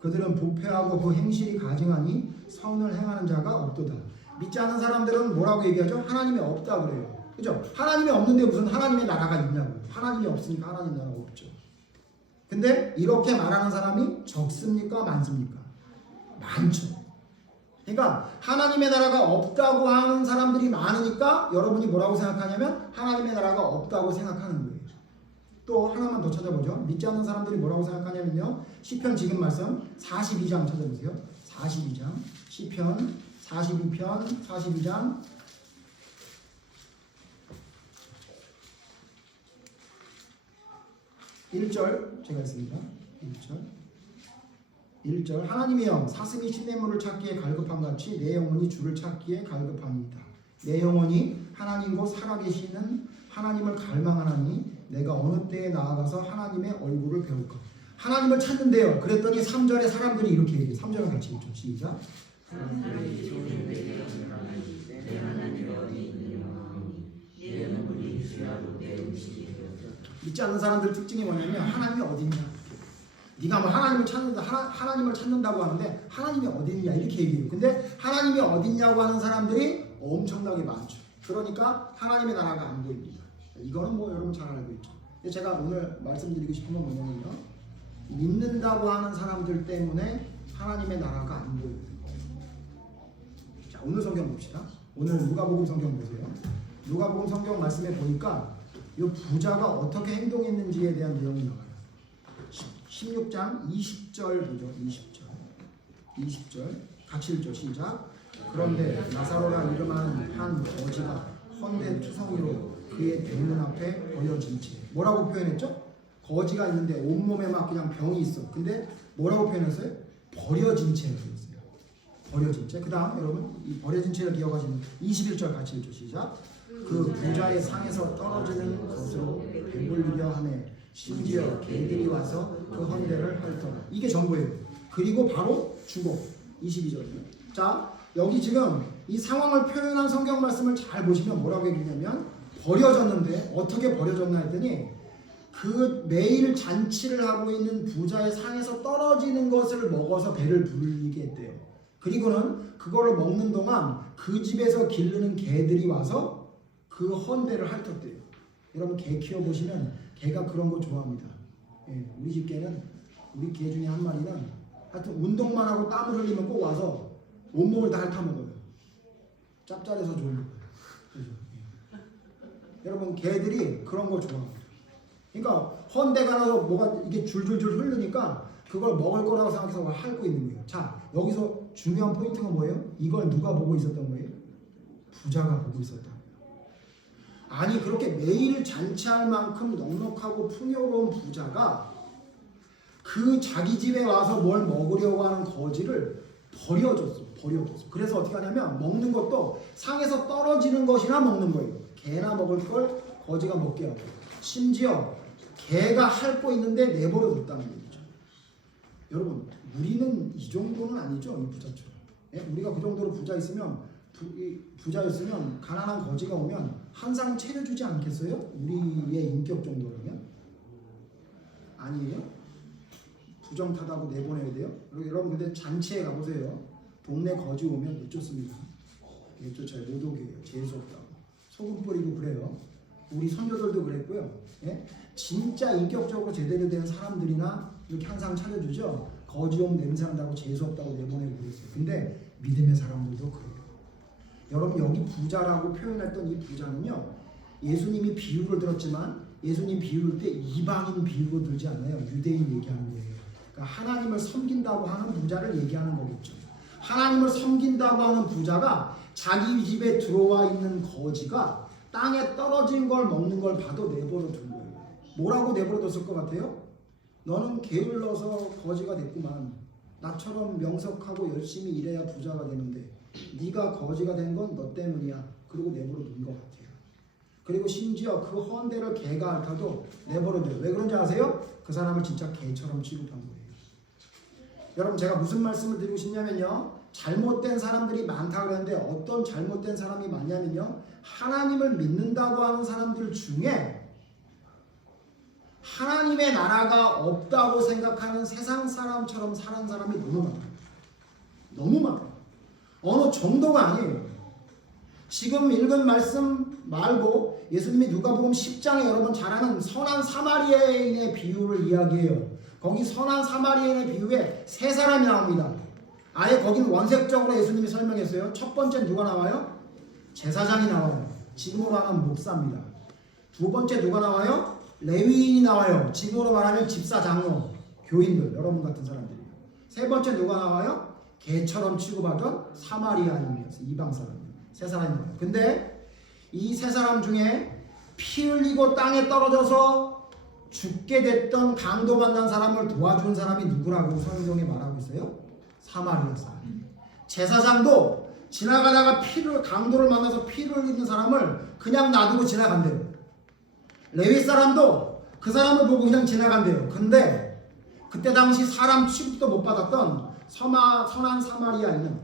그들은 부패하고 그 행실이 가증하니 선을 행하는 자가 없도다. 믿지 않는 사람들은 뭐라고 얘기하죠? 하나님이 없다 그래요. 그죠? 하나님이 없는데 무슨 하나님의 나라가 있냐고요. 하나님이 없으니까 하나님 나라가 없죠. 근데 이렇게 말하는 사람이 적습니까? 많습니까? 많죠. 그러니까 하나님의 나라가 없다고 하는 사람들이 많으니까 여러분이 뭐라고 생각하냐면 하나님의 나라가 없다고 생각하는 거예요. 또 하나만 더 찾아보죠. 믿지 않는 사람들이 뭐라고 생각하냐면요. 시편 지금 말씀 42장 찾아보세요. 42장 시편 42편 42장 1절 제가 있습니다. 1절 하나님이여 사슴이 시냇물을 찾기에 갈급함같이 내 영혼이 주를 찾기에 갈급합니다. 내 영혼이 하나님 곧 살아계시는 하나님을 갈망하나니 내가 어느 때에 나아가서 하나님의 얼굴을 배울까. 하나님을 찾는데요. 그랬더니 3절에 사람들이 이렇게 얘기해요. 3절은 같이 읽죠. 시작. 사람들이 주는 내게 하나니 내 하나님이 어디 있느냐 내 눈물이 주야로 내 음식이 되었다. 믿지 않는 사람들 특징이 뭐냐면 하나님이 어디 있냐. 네가 뭐 하나님을 찾는다, 하나님을 찾는다고 하는데 하나님이 어디 있냐 이렇게 얘기해요. 근데 하나님이 어디 있냐고 하는 사람들이 엄청나게 많죠. 그러니까 하나님의 나라가 안 보입니다. 이거는 뭐 여러분 잘 알고 있죠. 근데 제가 오늘 말씀드리고 싶은 건 뭐냐면요. 믿는다고 하는 사람들 때문에 하나님의 나라가 안 보여요. 자, 오늘 성경 봅시다. 오늘 누가복음 성경 보세요. 누가복음 성경 말씀에 보니까 이 부자가 어떻게 행동했는지에 대한 내용이 나와요. 16장 20절 보죠. 20절 같이 읽죠. 시작. 그런데 나사로라 이름하는 한 거지가 헌된 투성이로 그의 대문 앞에 버려진 채. 뭐라고 표현했죠? 거지가 있는데 온몸에 막 그냥 병이 있어. 근데 뭐라고 표현했어요? 버려진 채라고 했어요. 버려진 채. 그 다음 여러분 이 버려진 채를 기억하시는 21절 같이 읽죠. 시작. 그 부자의 상에서 떨어지는 것으로 배불리려 하네. 심지어 개들이 와서 그 헌대를 핥더라. 이게 전부예요. 그리고 바로 죽어. 22절이요. 자, 여기 지금 이 상황을 표현한 성경 말씀을 잘 보시면 뭐라고 얘기냐면 버려졌는데 어떻게 버려졌나 했더니 그 매일 잔치를 하고 있는 부자의 상에서 떨어지는 것을 먹어서 배를 불리게 했대요. 그리고는 그거를 먹는 동안 그 집에서 기르는 개들이 와서 그 헌대를 핥았대요. 여러분 개 키워보시면 개가 그런 거 좋아합니다. 예, 우리 집 개는 우리 개 중에 한 마리는 하여튼 운동만 하고 땀을 흘리면 꼭 와서 온몸을 다 핥아먹어요. 짭짤해서 좋은 거예요. 그죠? 예. 여러분 개들이 그런 거 좋아합니다. 그러니까 헌데가 나서 뭐가 이게 줄줄줄 흐르니까 그걸 먹을 거라고 생각해서 핥고 있는 거예요. 자, 여기서 중요한 포인트가 뭐예요? 이걸 누가 보고 있었던 거예요? 부자가 보고 있었다. 아니 그렇게 매일 잔치할 만큼 넉넉하고 풍요로운 부자가 그 자기 집에 와서 뭘 먹으려고 하는 거지를 버려줬어. 그래서 어떻게 하냐면 먹는 것도 상에서 떨어지는 것이나 먹는 거예요. 개나 먹을 걸 거지가 먹게 하고 심지어 개가 핥고 있는데 내버려 뒀다는 얘기죠. 여러분 우리는 이 정도는 아니죠. 이 부자처럼. 예? 우리가 그 정도로 부자였으면 가난한 거지가 오면 한 상 차려주지 않겠어요? 우리의 인격 정도라면? 아니에요? 부정타다고 내보내야 돼요? 여러분 근데 잔치에 가보세요. 동네 거지 오면 내쫓습니다. 내쫓아요. 못 오게 해요. 재수없다고. 소금 뿌리고 그래요. 우리 선조들도 그랬고요. 예? 진짜 인격적으로 제대로 된 사람들이나 이렇게 한 상 차려주죠. 거지 오면 냄새난다고 재수없다고 내보내고 그랬어요. 근데 믿음의 사람들도 그래요. 여러분 여기 부자라고 표현했던 이 부자는요. 예수님이 비유를 들었지만 예수님 비유를 때 이방인 비유로 들지 않아요. 유대인 얘기하는 거예요. 그러니까 하나님을 섬긴다고 하는 부자를 얘기하는 거겠죠. 하나님을 섬긴다고 하는 부자가 자기 집에 들어와 있는 거지가 땅에 떨어진 걸 먹는 걸 봐도 내버려 둔 거예요. 뭐라고 내버려 뒀을 것 같아요? 너는 게을러서 거지가 됐구만. 나처럼 명석하고 열심히 일해야 부자가 되는데 네가 거지가 된 건 너 때문이야. 그리고 내버려 둔 것 같아요. 그리고 심지어 그 헌대를 개가 핥아도 내버려 둬요. 왜 그런지 아세요? 그 사람을 진짜 개처럼 취급한 거예요. 여러분 제가 무슨 말씀을 드리고 싶냐면요. 잘못된 사람들이 많다 그랬는데 어떤 잘못된 사람이 많냐면요. 하나님을 믿는다고 하는 사람들 중에 하나님의 나라가 없다고 생각하는 세상 사람처럼 사는 사람이 너무 많아요. 너무 많아요. 어느 정도가 아니에요. 지금 읽은 말씀 말고 예수님이 누가복음 10장에 여러분 잘 아는 선한 사마리아인의 비유를 이야기해요. 거기 선한 사마리아인의 비유에 세 사람이 나옵니다. 아예 거기는 원색적으로 예수님이 설명했어요. 첫 번째 누가 나와요? 제사장이 나와요. 지금으로 말하면 목사입니다. 두 번째 누가 나와요? 레위인이 나와요. 지금으로 말하면 집사, 장로, 교인들, 여러분 같은 사람들이에요. 세 번째 누가 나와요? 개처럼 취급하던 사마리아인이었어요. 이방 사람. 세 사람이 나와요. 근데 이 세 사람 중에 피 흘리고 땅에 떨어져서 죽게 됐던 강도 만난 사람을 도와준 사람이 누구라고 성경에 말하고 있어요? 사마리아 사람. 제사장도 지나가다가 강도를 만나서 피를 흘리는 사람을 그냥 놔두고 지나간대요. 레위 사람도 그 사람을 보고 그냥 지나간대요. 근데 그때 당시 사람 취급도 못 받았던 선한 사마리아인은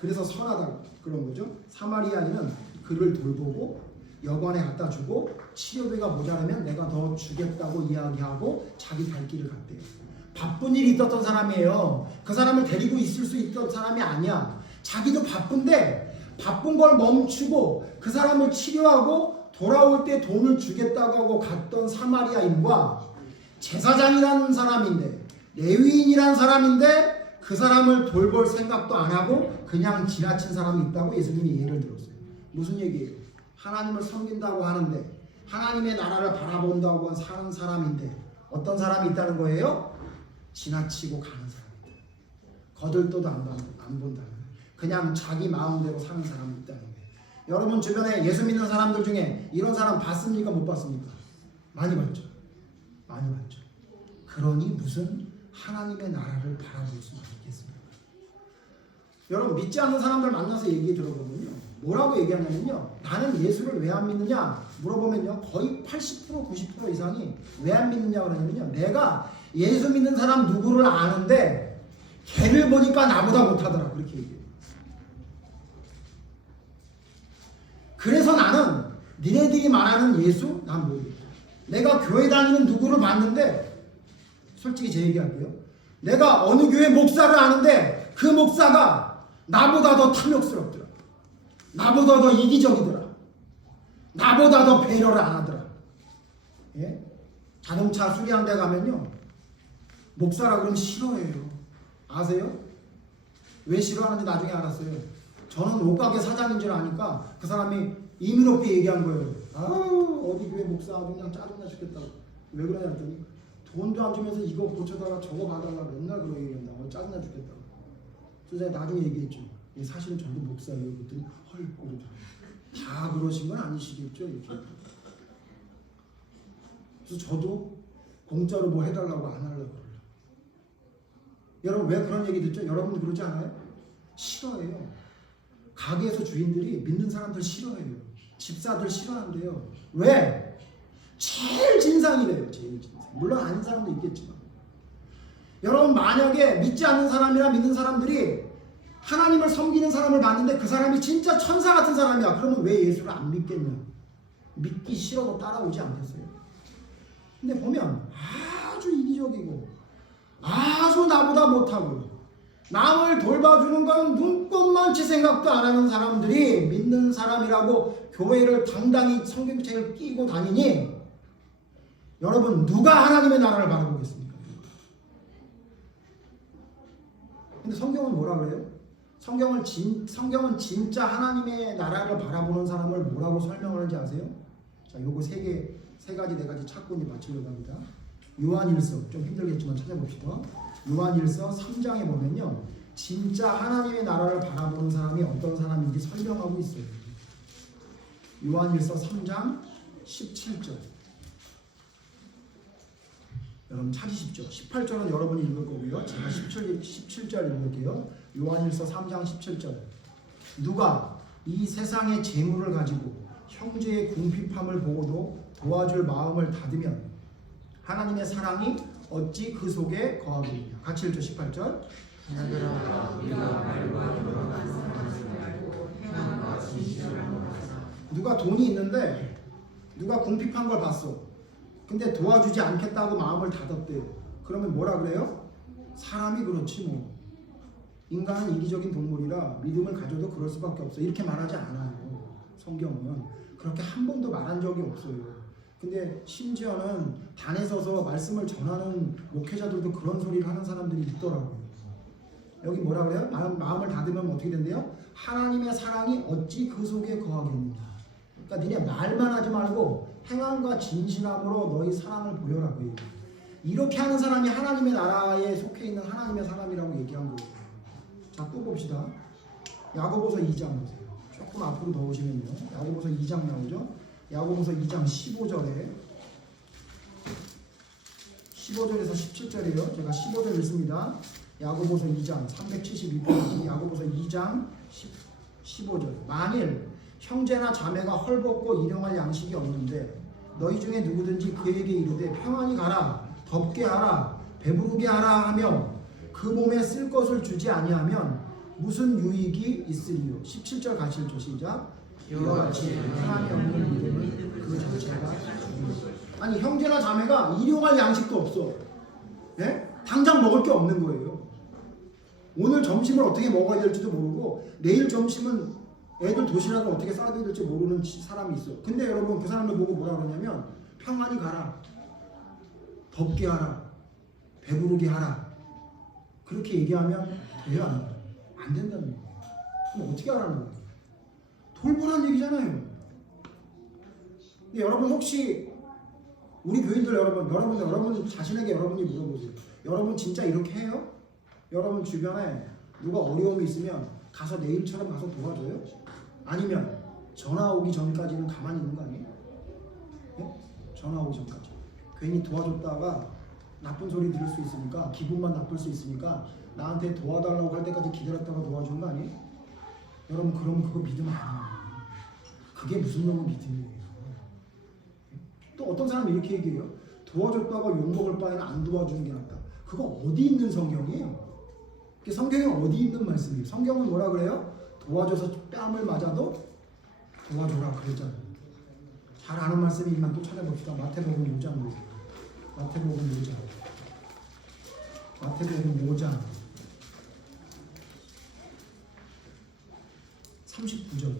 그래서 선하다고 그런 거죠. 사마리아인은 그를 돌보고 여관에 갖다 주고 치료비가 모자라면 내가 더 주겠다고 이야기하고 자기 갈 길을 갔대요. 바쁜 일이 있었던 사람이에요. 그 사람을 데리고 있을 수 있던 사람이 아니야. 자기도 바쁜데 바쁜 걸 멈추고 그 사람을 치료하고 돌아올 때 돈을 주겠다고 하고 갔던 사마리아인과 제사장이라는 사람인데 레위인이라는 사람인데 그 사람을 돌볼 생각도 안 하고 그냥 지나친 사람이 있다고 예수님이 예를 들었어요. 무슨 얘기예요? 하나님을 섬긴다고 하는데 하나님의 나라를 바라본다고 사는 사람인데 어떤 사람이 있다는 거예요? 지나치고 가는 사람이다. 거들떠도 안 본다는 거예요. 그냥 자기 마음대로 사는 사람이 있다는 거예요. 여러분 주변에 예수 믿는 사람들 중에 이런 사람 봤습니까? 못 봤습니까? 많이 봤죠. 많이 봤죠. 그러니 무슨 하나님의 나라를 바라볼 수가 있겠습니까? 여러분 믿지 않는 사람들 만나서 얘기 들어보면요. 뭐라고 얘기하냐면요. 나는 예수를 왜 안 믿느냐 물어보면요. 거의 80% 90% 이상이 왜 안 믿느냐 그러냐면요. 내가 예수 믿는 사람 누구를 아는데 걔를 보니까 나보다 못하더라. 그렇게 얘기해요. 그래서 나는 니네들이 말하는 예수? 난 모르겠다. 내가 교회 다니는 누구를 봤는데 솔직히 제 얘기할게요. 내가 어느 교회 목사를 아는데 그 목사가 나보다 더 탐욕스럽더라. 나보다 더 이기적이더라. 나보다 더 배려를 안 하더라. 예? 자동차 수리한 데 가면요, 목사라 그러면 싫어해요. 아세요? 왜 싫어하는지 나중에 알았어요. 저는 옷가게 사장인 줄 아니까 그 사람이 임의롭게 얘기한 거예요. 아, 어디 교회 목사 아주 그냥 짜증나 죽겠다고. 왜 그러냐 했더니 돈도 안 주면서 이거 고쳐달라 저거 봐달라 맨날 그러고 얘기한다고. 짜증나 죽겠다고. 그래서 제가 나중에 얘기했죠. 사실은 저도 목사예요. 그랬더니 헐 그러더라고요. 다 그러신 건 아니시겠죠? 이렇게. 그래서 저도 공짜로 뭐 해달라고 안 하려고 그래요. 여러분 왜 그런 얘기 듣죠? 여러분도 그러지 않아요? 싫어해요. 가게에서 주인들이 믿는 사람들 싫어해요. 집사들 싫어한대요. 왜? 제일 진상이래요. 제일 진상. 물론 아닌 사람도 있겠지만. 여러분 만약에 믿지 않는 사람이나 믿는 사람들이 하나님을 섬기는 사람을 봤는데 그 사람이 진짜 천사 같은 사람이야. 그러면 왜 예수를 안 믿겠냐? 믿기 싫어도 따라오지 않겠어요? 근데 보면 아주 이기적이고 아주 나보다 못하고 남을 돌봐주는 건 눈꼽만치 생각도 안 하는 사람들이 믿는 사람이라고 교회를 당당히 성경책을 끼고 다니니 여러분 누가 하나님의 나라를 바라보겠습니까? 근데 성경은 뭐라 그래요? 성경은 진짜 하나님의 나라를 바라보는 사람을 뭐라고 설명하는지 아세요? 자, 요거 세 가지 네 가지 찾고 이제 맞추려고 합니다. 요한일서 좀 힘들겠지만 찾아봅시다. 요한일서 3장에 보면요, 진짜 하나님의 나라를 바라보는 사람이 어떤 사람인지 설명하고 있어요. 요한일서 3장 17절. 여러분 찾으십시오. 18절은 여러분이 읽을 거고요. 제가 17절 읽을게요. 요한일서 3장 17절. 누가 이 세상의 재물을 가지고 형제의 궁핍함을 보고도 도와줄 마음을 닫으면 하나님의 사랑이 어찌 그 속에 거하겠느냐. 같이 읽죠. 18절. 누가 돈이 있는데 누가 궁핍한 걸 봤어. 근데 도와주지 않겠다고 마음을 닫았대요. 그러면 뭐라 그래요? 사람이 그렇지 뭐. 인간은 이기적인 동물이라 믿음을 가져도 그럴 수밖에 없어. 이렇게 말하지 않아요. 성경은 그렇게 한 번도 말한 적이 없어요. 근데 심지어는 단에 서서 말씀을 전하는 목회자들도 그런 소리를 하는 사람들이 있더라고요. 여기 뭐라 그래요? 마음을 닫으면 어떻게 된대요? 하나님의 사랑이 어찌 그 속에 거하겠느냐. 그러니까 니네 말만 하지 말고 행함과 진실함으로 너희 사랑을 보여라고요. 이렇게 하는 사람이 하나님의 나라에 속해 있는 하나님의 사람이라고 얘기한 거예요. 자, 또 봅시다. 야고보서 2장 보세요. 조금 앞으로 더 오시면요. 야고보서 2장 나오죠. 야고보서 2장 15절에서 17절이에요. 제가 15절 읽습니다. 야고보서 2장 372편 야고보서 2장 15절. 만일 형제나 자매가 헐벗고 일용할 양식이 없는데 너희 중에 누구든지 그에게 이르되 평안히 가라, 덥게 하라, 배부르게 하라 하며 그 몸에 쓸 것을 주지 아니하면 무슨 유익이 있으리요. 17절 같이 읽죠. 시작. 이와 같이 평안이 없는 믿음은 그 자체가 죽음이다. 아니 형제나 자매가 일용할 양식도 없어. 예? 당장 먹을 게 없는 거예요. 오늘 점심을 어떻게 먹어야 될지도 모르고 내일 점심은 애들 도시락을 어떻게 싸야 될지 모르는 사람이 있어. 근데 여러분 그 사람들 보고 뭐라 그러냐면 평안히 가라, 덥게 하라, 배부르게 하라. 그렇게 얘기하면 돼요? 안 된다는 거예요. 그럼 어떻게 하라는 거예요? 돌보라는 얘기잖아요. 근데 여러분 혹시 우리 교인들 여러분 자신에게 여러분이 물어보세요. 여러분 진짜 이렇게 해요? 여러분 주변에 누가 어려움이 있으면 가서 내일처럼 가서 도와줘요? 아니면 전화 오기 전까지는 가만히 있는 거 아니에요? 네? 전화 오기 전까지 괜히 도와줬다가 나쁜 소리 들을 수 있으니까 기분만 나쁠 수 있으니까 나한테 도와달라고 할 때까지 기다렸다가 도와주는 거 아니에요? 여러분 그럼 그거 믿음 아니에요. 그게 무슨 놈의 믿음이에요. 또 어떤 사람이 이렇게 얘기해요. 도와줬다가 욕먹을 바에는 안 도와주는 게 낫다. 그거 어디 있는 성경이에요? 성경에 어디 있는 말씀이에요? 성경은 뭐라 그래요? 도와줘서 뺨을 맞아도 도와줘라 그랬잖아요. 잘 아는 말씀이지만 또 찾아봅시다. 마태복음 5장 보세요. 마태복음 5장 39절.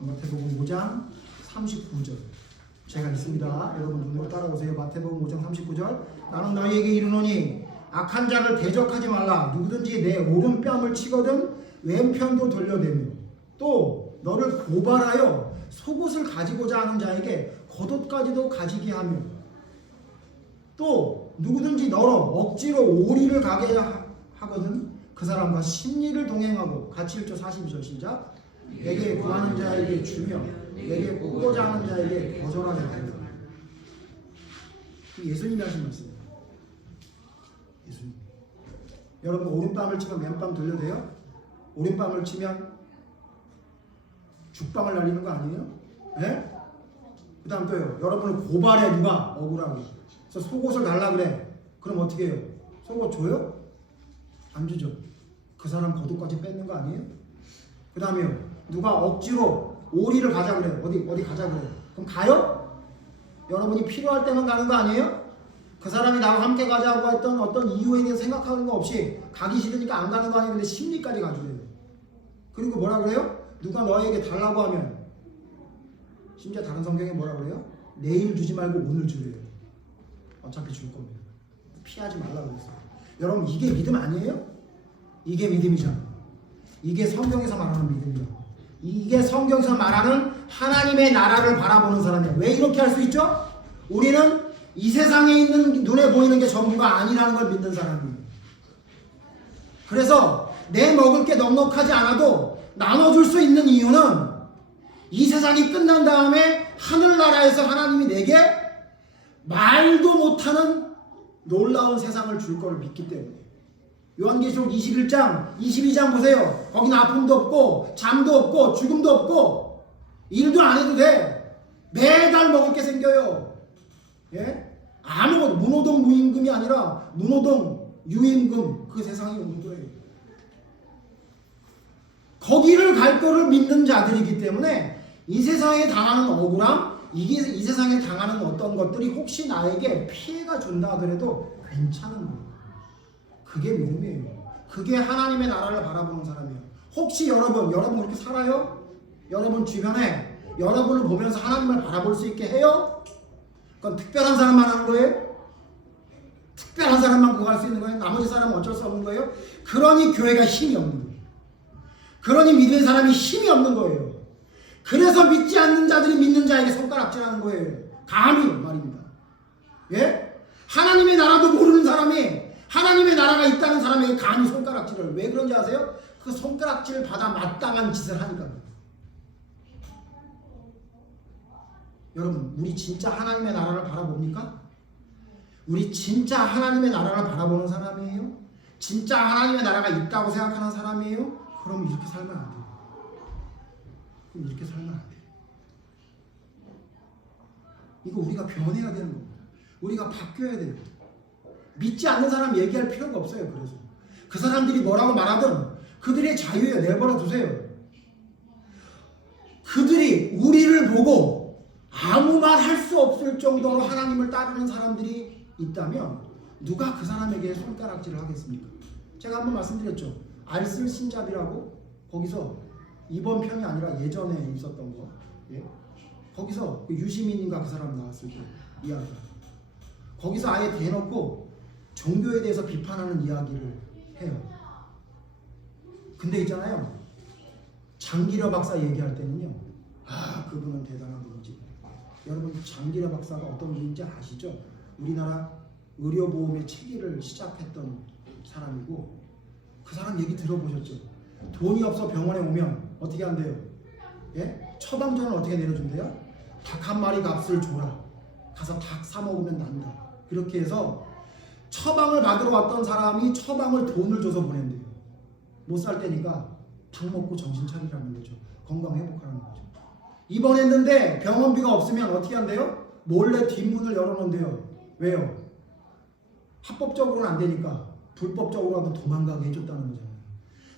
마태복음 5장 39절. 제가 있습니다. 여러분 눈으로 따라오세요. 마태복음 5장 39절. 나는 너희에게 이르노니 악한 자를 대적하지 말라. 누구든지 내 오른뺨을 치거든 왼편도 돌려대며 또 너를 고발하여 속옷을 가지고자 하는 자에게 겉옷까지도 가지게 하며 또 누구든지 너로 억지로 오리를 가게 하거든 그 사람과 심리를 동행하고 같이 1절 42절 시작. 내게 구하는 자에게 주며 내게 꾸고자 하는 자에게 거절하지 말라. 예수님이 하신 말씀입니다. 예수님. 여러분 오른밤을 치면 왼밤 돌려대요? 오른밤을 치면 죽방을 날리는 거 아니에요? 네? 그 다음 또요. 여러분을 고발해 누가? 억울하게. 그래서 속옷을 달라 그래. 그럼 어떻게 해요? 속옷 줘요? 안 주죠. 그 사람 겉옷까지 뺏는 거 아니에요? 그 다음에요. 누가 억지로 오리를 가자 그래. 어디 가자 그래. 그럼 가요? 여러분이 필요할 때만 가는 거 아니에요? 그 사람이 나와 함께 가자고 했던 어떤 이유에 대해 생각하는 거 없이 가기 싫으니까 안 가는 거 아니에요? 근데 심리까지 가주래요. 그리고 뭐라 그래요? 누가 너에게 달라고 하면 심지어 다른 성경에 뭐라 그래요? 내일 주지 말고 오늘 주래요. 어차피 줄 겁니다. 피하지 말라고 그랬어요. 여러분 이게 믿음 아니에요? 이게 믿음이잖아. 이게 성경에서 말하는 믿음이야. 이게 성경에서 말하는 하나님의 나라를 바라보는 사람이야. 왜 이렇게 할 수 있죠? 우리는 이 세상에 있는 눈에 보이는 게 전부가 아니라는 걸 믿는 사람이에요. 그래서 내 먹을 게 넉넉하지 않아도 나눠줄 수 있는 이유는 이 세상이 끝난 다음에 하늘나라에서 하나님이 내게 말도 못하는 놀라운 세상을 줄 거를 믿기 때문에. 요한계시록 21장 22장 보세요. 거기는 아픔도 없고 잠도 없고 죽음도 없고 일도 안 해도 돼. 매달 먹을 게 생겨요. 예? 아무것도 무노동 무임금이 아니라 무노동 유임금 그 세상이 오는 거예요. 거기를 갈 거를 믿는 자들이기 때문에 이 세상에 당하는 억울함, 이 세상에 당하는 어떤 것들이 혹시 나에게 피해가 준다 하더라도 괜찮은 거예요. 그게 믿음이에요. 그게 하나님의 나라를 바라보는 사람이에요. 혹시 여러분 그렇게 살아요? 여러분 주변에 여러분을 보면서 하나님을 바라볼 수 있게 해요? 그건 특별한 사람만 하는 거예요? 특별한 사람만 그거 할 수 있는 거예요? 나머지 사람은 어쩔 수 없는 거예요? 그러니 교회가 힘이 없는 거예요. 그러니 믿는 사람이 힘이 없는 거예요. 그래서 믿지 않는 자들이 믿는 자에게 손가락질하는 거예요. 감히 말입니다. 예? 하나님의 나라도 모르는 사람이 하나님의 나라가 있다는 사람에게 감히 손가락질을. 왜 그런지 아세요? 그 손가락질 받아 마땅한 짓을 하니까. 여러분 우리 진짜 하나님의 나라를 바라봅니까? 우리 진짜 하나님의 나라를 바라보는 사람이에요? 진짜 하나님의 나라가 있다고 생각하는 사람이에요? 그럼 이렇게 살면 안 돼요. 그럼 이렇게 살면 안 돼요. 이거 우리가 변해야 되는 겁니다. 우리가 바뀌어야 돼요. 믿지 않는 사람 얘기할 필요가 없어요. 그래서 그 사람들이 뭐라고 말하든 그들의 자유예요. 내버려 두세요. 그들이 우리를 보고 아무 말 할 수 없을 정도로 하나님을 따르는 사람들이 있다면 누가 그 사람에게 손가락질을 하겠습니까? 제가 한번 말씀드렸죠. 알쓸 신잡이라고 거기서 이번 편이 아니라 예전에 있었던 거. 예? 거기서 그 유시민인가 그 사람 나왔을 때 이야기. 거기서 아예 대놓고 종교에 대해서 비판하는 이야기를 해요. 근데 있잖아요. 장기려 박사 얘기할 때는요. 아, 그분은 대단한 분이지. 여러분 장기려 박사가 어떤 분인지 아시죠? 우리나라 의료보험의 체계를 시작했던 사람이고 그 사람 얘기 들어보셨죠? 돈이 없어 병원에 오면 어떻게 한대요? 예? 처방전을 어떻게 내려준대요? 닭 한 마리 값을 줘라. 가서 닭 사 먹으면 난다. 그렇게 해서 처방을 받으러 왔던 사람이 처방을 돈을 줘서 보낸대요. 못 살 때니까 닭 먹고 정신 차리라는 거죠. 건강 회복하라는 거죠. 입원했는데 병원비가 없으면 어떻게 한대요? 몰래 뒷문을 열어놓은대요. 왜요? 합법적으로는 안 되니까 불법적으로라도 도망가게 해줬다는 거잖아요.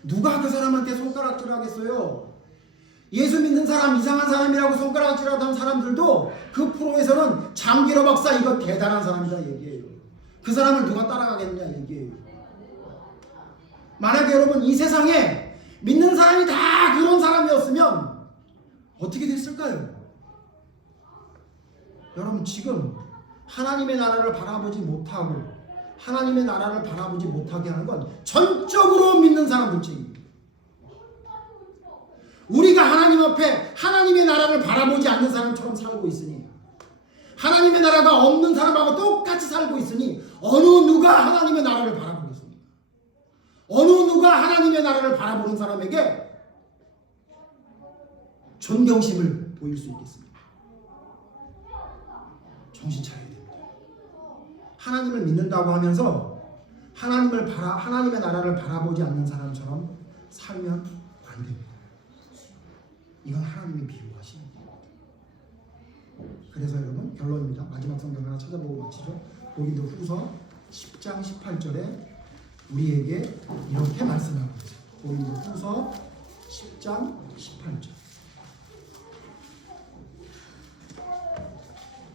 누가 그 사람한테 손가락질을 하겠어요? 예수 믿는 사람, 이상한 사람이라고 손가락질하던 사람들도 그 프로에서는 장기러 박사 이거 대단한 사람이다 얘기해요. 그 사람을 누가 따라가겠냐 얘기해요. 만약에 여러분 이 세상에 믿는 사람이 다 그런 사람이었으면 어떻게 됐을까요? 여러분 지금 하나님의 나라를 바라보지 못하고 하나님의 나라를 바라보지 못하게 하는 건 전적으로 믿는 사람들 책임입니다. 우리가 하나님 앞에 하나님의 나라를 바라보지 않는 사람처럼 살고 있으니, 하나님의 나라가 없는 사람하고 똑같이 살고 있으니 어느 누가 하나님의 나라를 바라보겠습니까? 어느 누가 하나님의 나라를 바라보는 사람에게 존경심을 보일 수 있겠습니까? 정신 차려야 됩니다. 하나님을 믿는다고 하면서 하나님의 나라를 바라보지 않는 사람처럼 살면 안 됩니다. 이건 하나님이 비유하시는 겁니다. 그래서 여러분 결론입니다. 마지막 성경 하나 찾아보고 마치죠. 고린도 후서 10장 18절에 우리에게 이렇게 말씀하고 있어요. 고린도 후서 10장 18절.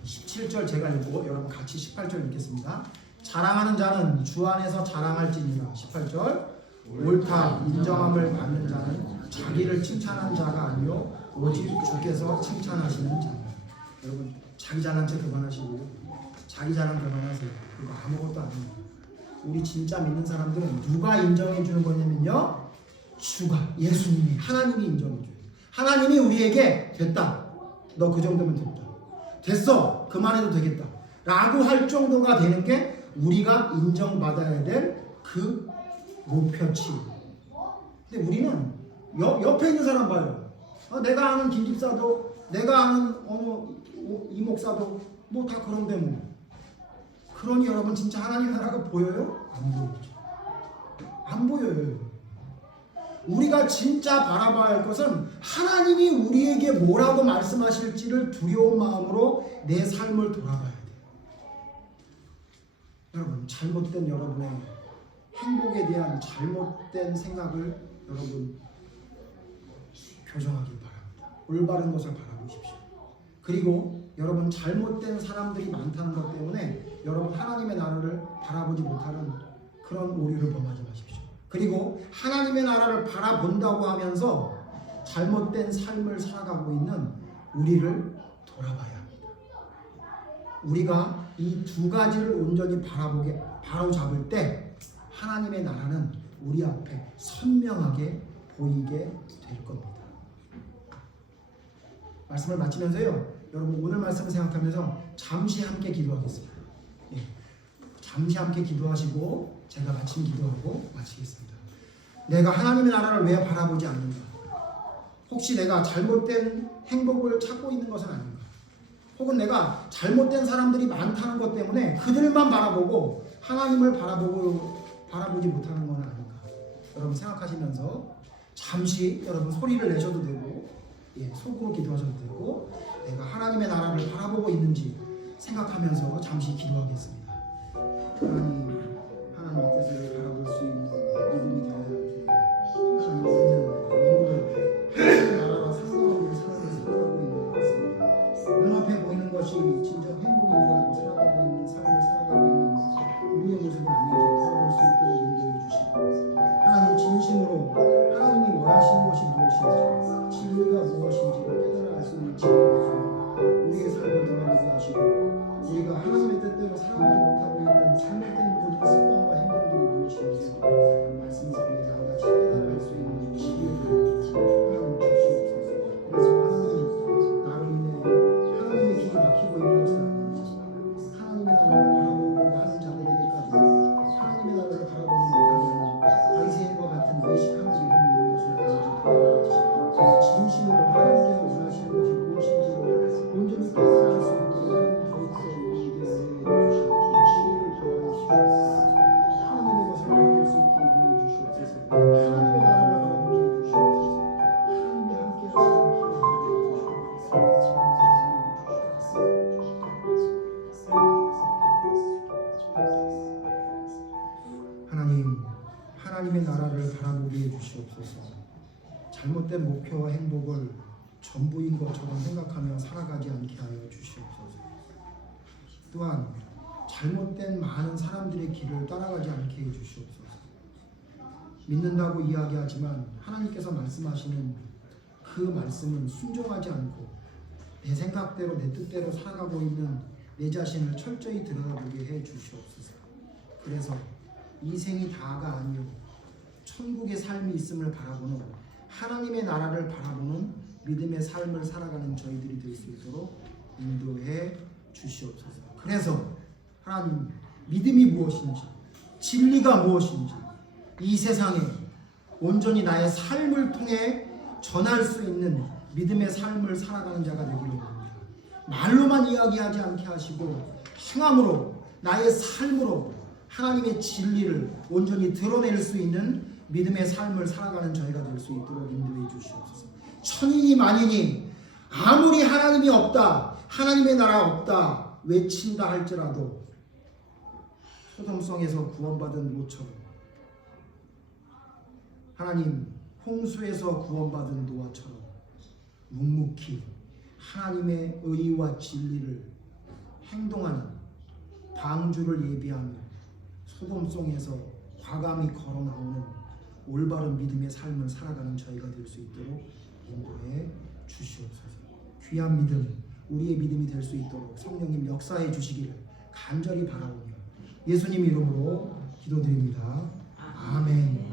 17절 제가 읽고 여러분 같이 18절 읽겠습니다. 자랑하는 자는 주 안에서 자랑할지니라. 18절. 옳다 인정함을 받는 자는 자기를 칭찬하는 자가 아니요 오직 주께서 칭찬하시는 자다. 여러분 자기 잘난 체 그만하시고 자기 자랑 그만하세요. 그거 아무것도 아닙니다. 우리 진짜 믿는 사람들은 누가 인정해 주는 거냐면요, 주가, 예수님이, 하나님이 인정해 줘요. 하나님이 우리에게 됐다, 너 그 정도면 됐다, 됐어, 그만해도 되겠다 라고 할 정도가 되는 게 우리가 인정받아야 될 그 목표치. 근데 우리는 옆에 있는 사람 봐요. 내가 아는 김집사도, 내가 아는 어느 이목사도 뭐 다 그런데 뭐. 그러니 여러분 진짜 하나님 나라가 보여요? 안 보이죠. 안 보여요. 우리가 진짜 바라봐야 할 것은 하나님이 우리에게 뭐라고 말씀하실지를 두려운 마음으로 내 삶을 돌아봐야 돼요. 여러분 잘못된 여러분의 행복에 대한 잘못된 생각을 여러분 교정하길 바랍니다. 올바른 것을 바라보십시오. 그리고 여러분 잘못된 사람들이 많다는 것 때문에 여러분 하나님의 나라를 바라보지 못하는 그런 오류를 범하지 마십시오. 그리고 하나님의 나라를 바라본다고 하면서 잘못된 삶을 살아가고 있는 우리를 돌아봐야 합니다. 우리가 이 두 가지를 온전히 바로잡을 때 하나님의 나라는 우리 앞에 선명하게 보이게 될 겁니다. 말씀을 마치면서요, 여러분 오늘 말씀을 생각하면서 잠시 함께 기도하겠습니다. 예, 잠시 함께 기도하시고 제가 마침 기도하고 마치겠습니다. 내가 하나님의 나라를 왜 바라보지 않는가? 혹시 내가 잘못된 행복을 찾고 있는 것은 아닌가? 혹은 내가 잘못된 사람들이 많다는 것 때문에 그들만 바라보고 하나님을 바라보지 못하는 건 아닌가? 여러분 생각하시면서 잠시 여러분 소리를 내셔도 되고, 예, 속으로 기도하셔도 되고, 내가 하나님의 나라를 바라보고 있는지 생각하면서 잠시 기도하겠습니다. 하나님의 뜻을 바라볼 수 있는 믿음이 되어야 합니다. 하나님, 우리는 너무도 하나님의 나라와 상관없는 삶을 살아가고 있는 것 같습니다. 눈앞에 보이는 것이 진정 행복인 줄 알고 살아가고 있는 삶을 살아가고 있는 우리의 모습을 아닌지 돌아볼 수 있도록 인도해 주시고, 하나님 진심으로 하나님이 원하시는 것이 무엇인지, 진리가 무엇인지를 깨달아 알 수 있는 지혜로서 우리의 삶을 돌아보게 하시고, 우리가 하나님의 뜻대로 살아가지 못하고 있는 잘못된 모든 습관과 행동들이 무엇인지 말씀을 다 같이 깨달아 알 수 있는 지혜를 하나님 주시옵소서. 그래서 하나님 나로 인해 하나님의 길이 막히고 있는 것을 아닙니다. 하나님의 나라를 바라보고 하는 자들에게까지 하나님의 나라를 바라보지 못하는 바리새인과 같은 외식하는 믿음이 있는 것을 보여주고, 진심으로 하나님께서 원하시는 것이 무엇인지를 온전히 깨달아 수 있도록 더욱더 우리에게 주시옵소서. 지혜를 더하여 주시옵소서. 하나님의 것을 바라볼 수 있게 인도해 주시옵소서. 하나님의 나라를 바라보게 해 주시옵소서. 하나님이 함께 하시는 하나님, 하나님의 나라를 바라보게 해 주시옵소서. 잘못된 목표와 행복을 전부인 것처럼 생각하며 살아가지 않게 하여 주시옵소서. 또한 잘못된 많은 사람들의 길을 따라가지 않게 해 주시옵소서. 믿는다고 이야기하지만 하나님께서 말씀하시는 그 말씀은 순종하지 않고 내 생각대로 내 뜻대로 살아가고 있는 내 자신을 철저히 들여다보게 해 주시옵소서. 그래서 이 생이 다가 아니요 천국의 삶이 있음을 바라보는 하나님의 나라를 바라보는 믿음의 삶을 살아가는 저희들이 될 수 있도록 인도해 주시옵소서. 그래서 하나님, 믿음이 무엇인지, 진리가 무엇인지 이 세상에 온전히 나의 삶을 통해 전할 수 있는 믿음의 삶을 살아가는 자가 되기를 원합니다. 말로만 이야기하지 않게 하시고 행함으로, 나의 삶으로 하나님의 진리를 온전히 드러낼 수 있는 믿음의 삶을 살아가는 저희가 될 수 있도록 인도해 주시옵소서. 천인이 만인이 아무리 하나님이 없다, 하나님의 나라 없다 외친다 할지라도 소돔성에서 구원받은 롯처럼, 하나님 홍수에서 구원받은 노아처럼 묵묵히 하나님의 의와 진리를 행동하는 방주를 예비하며 소돔성에서 과감히 걸어 나오는 올바른 믿음의 삶을 살아가는 저희가 될 수 있도록 인도해 주시옵소서. 귀한 믿음, 우리의 믿음이 될 수 있도록 성령님 역사해 주시기를 간절히 바라오며 예수님 이름으로 기도드립니다. 아멘.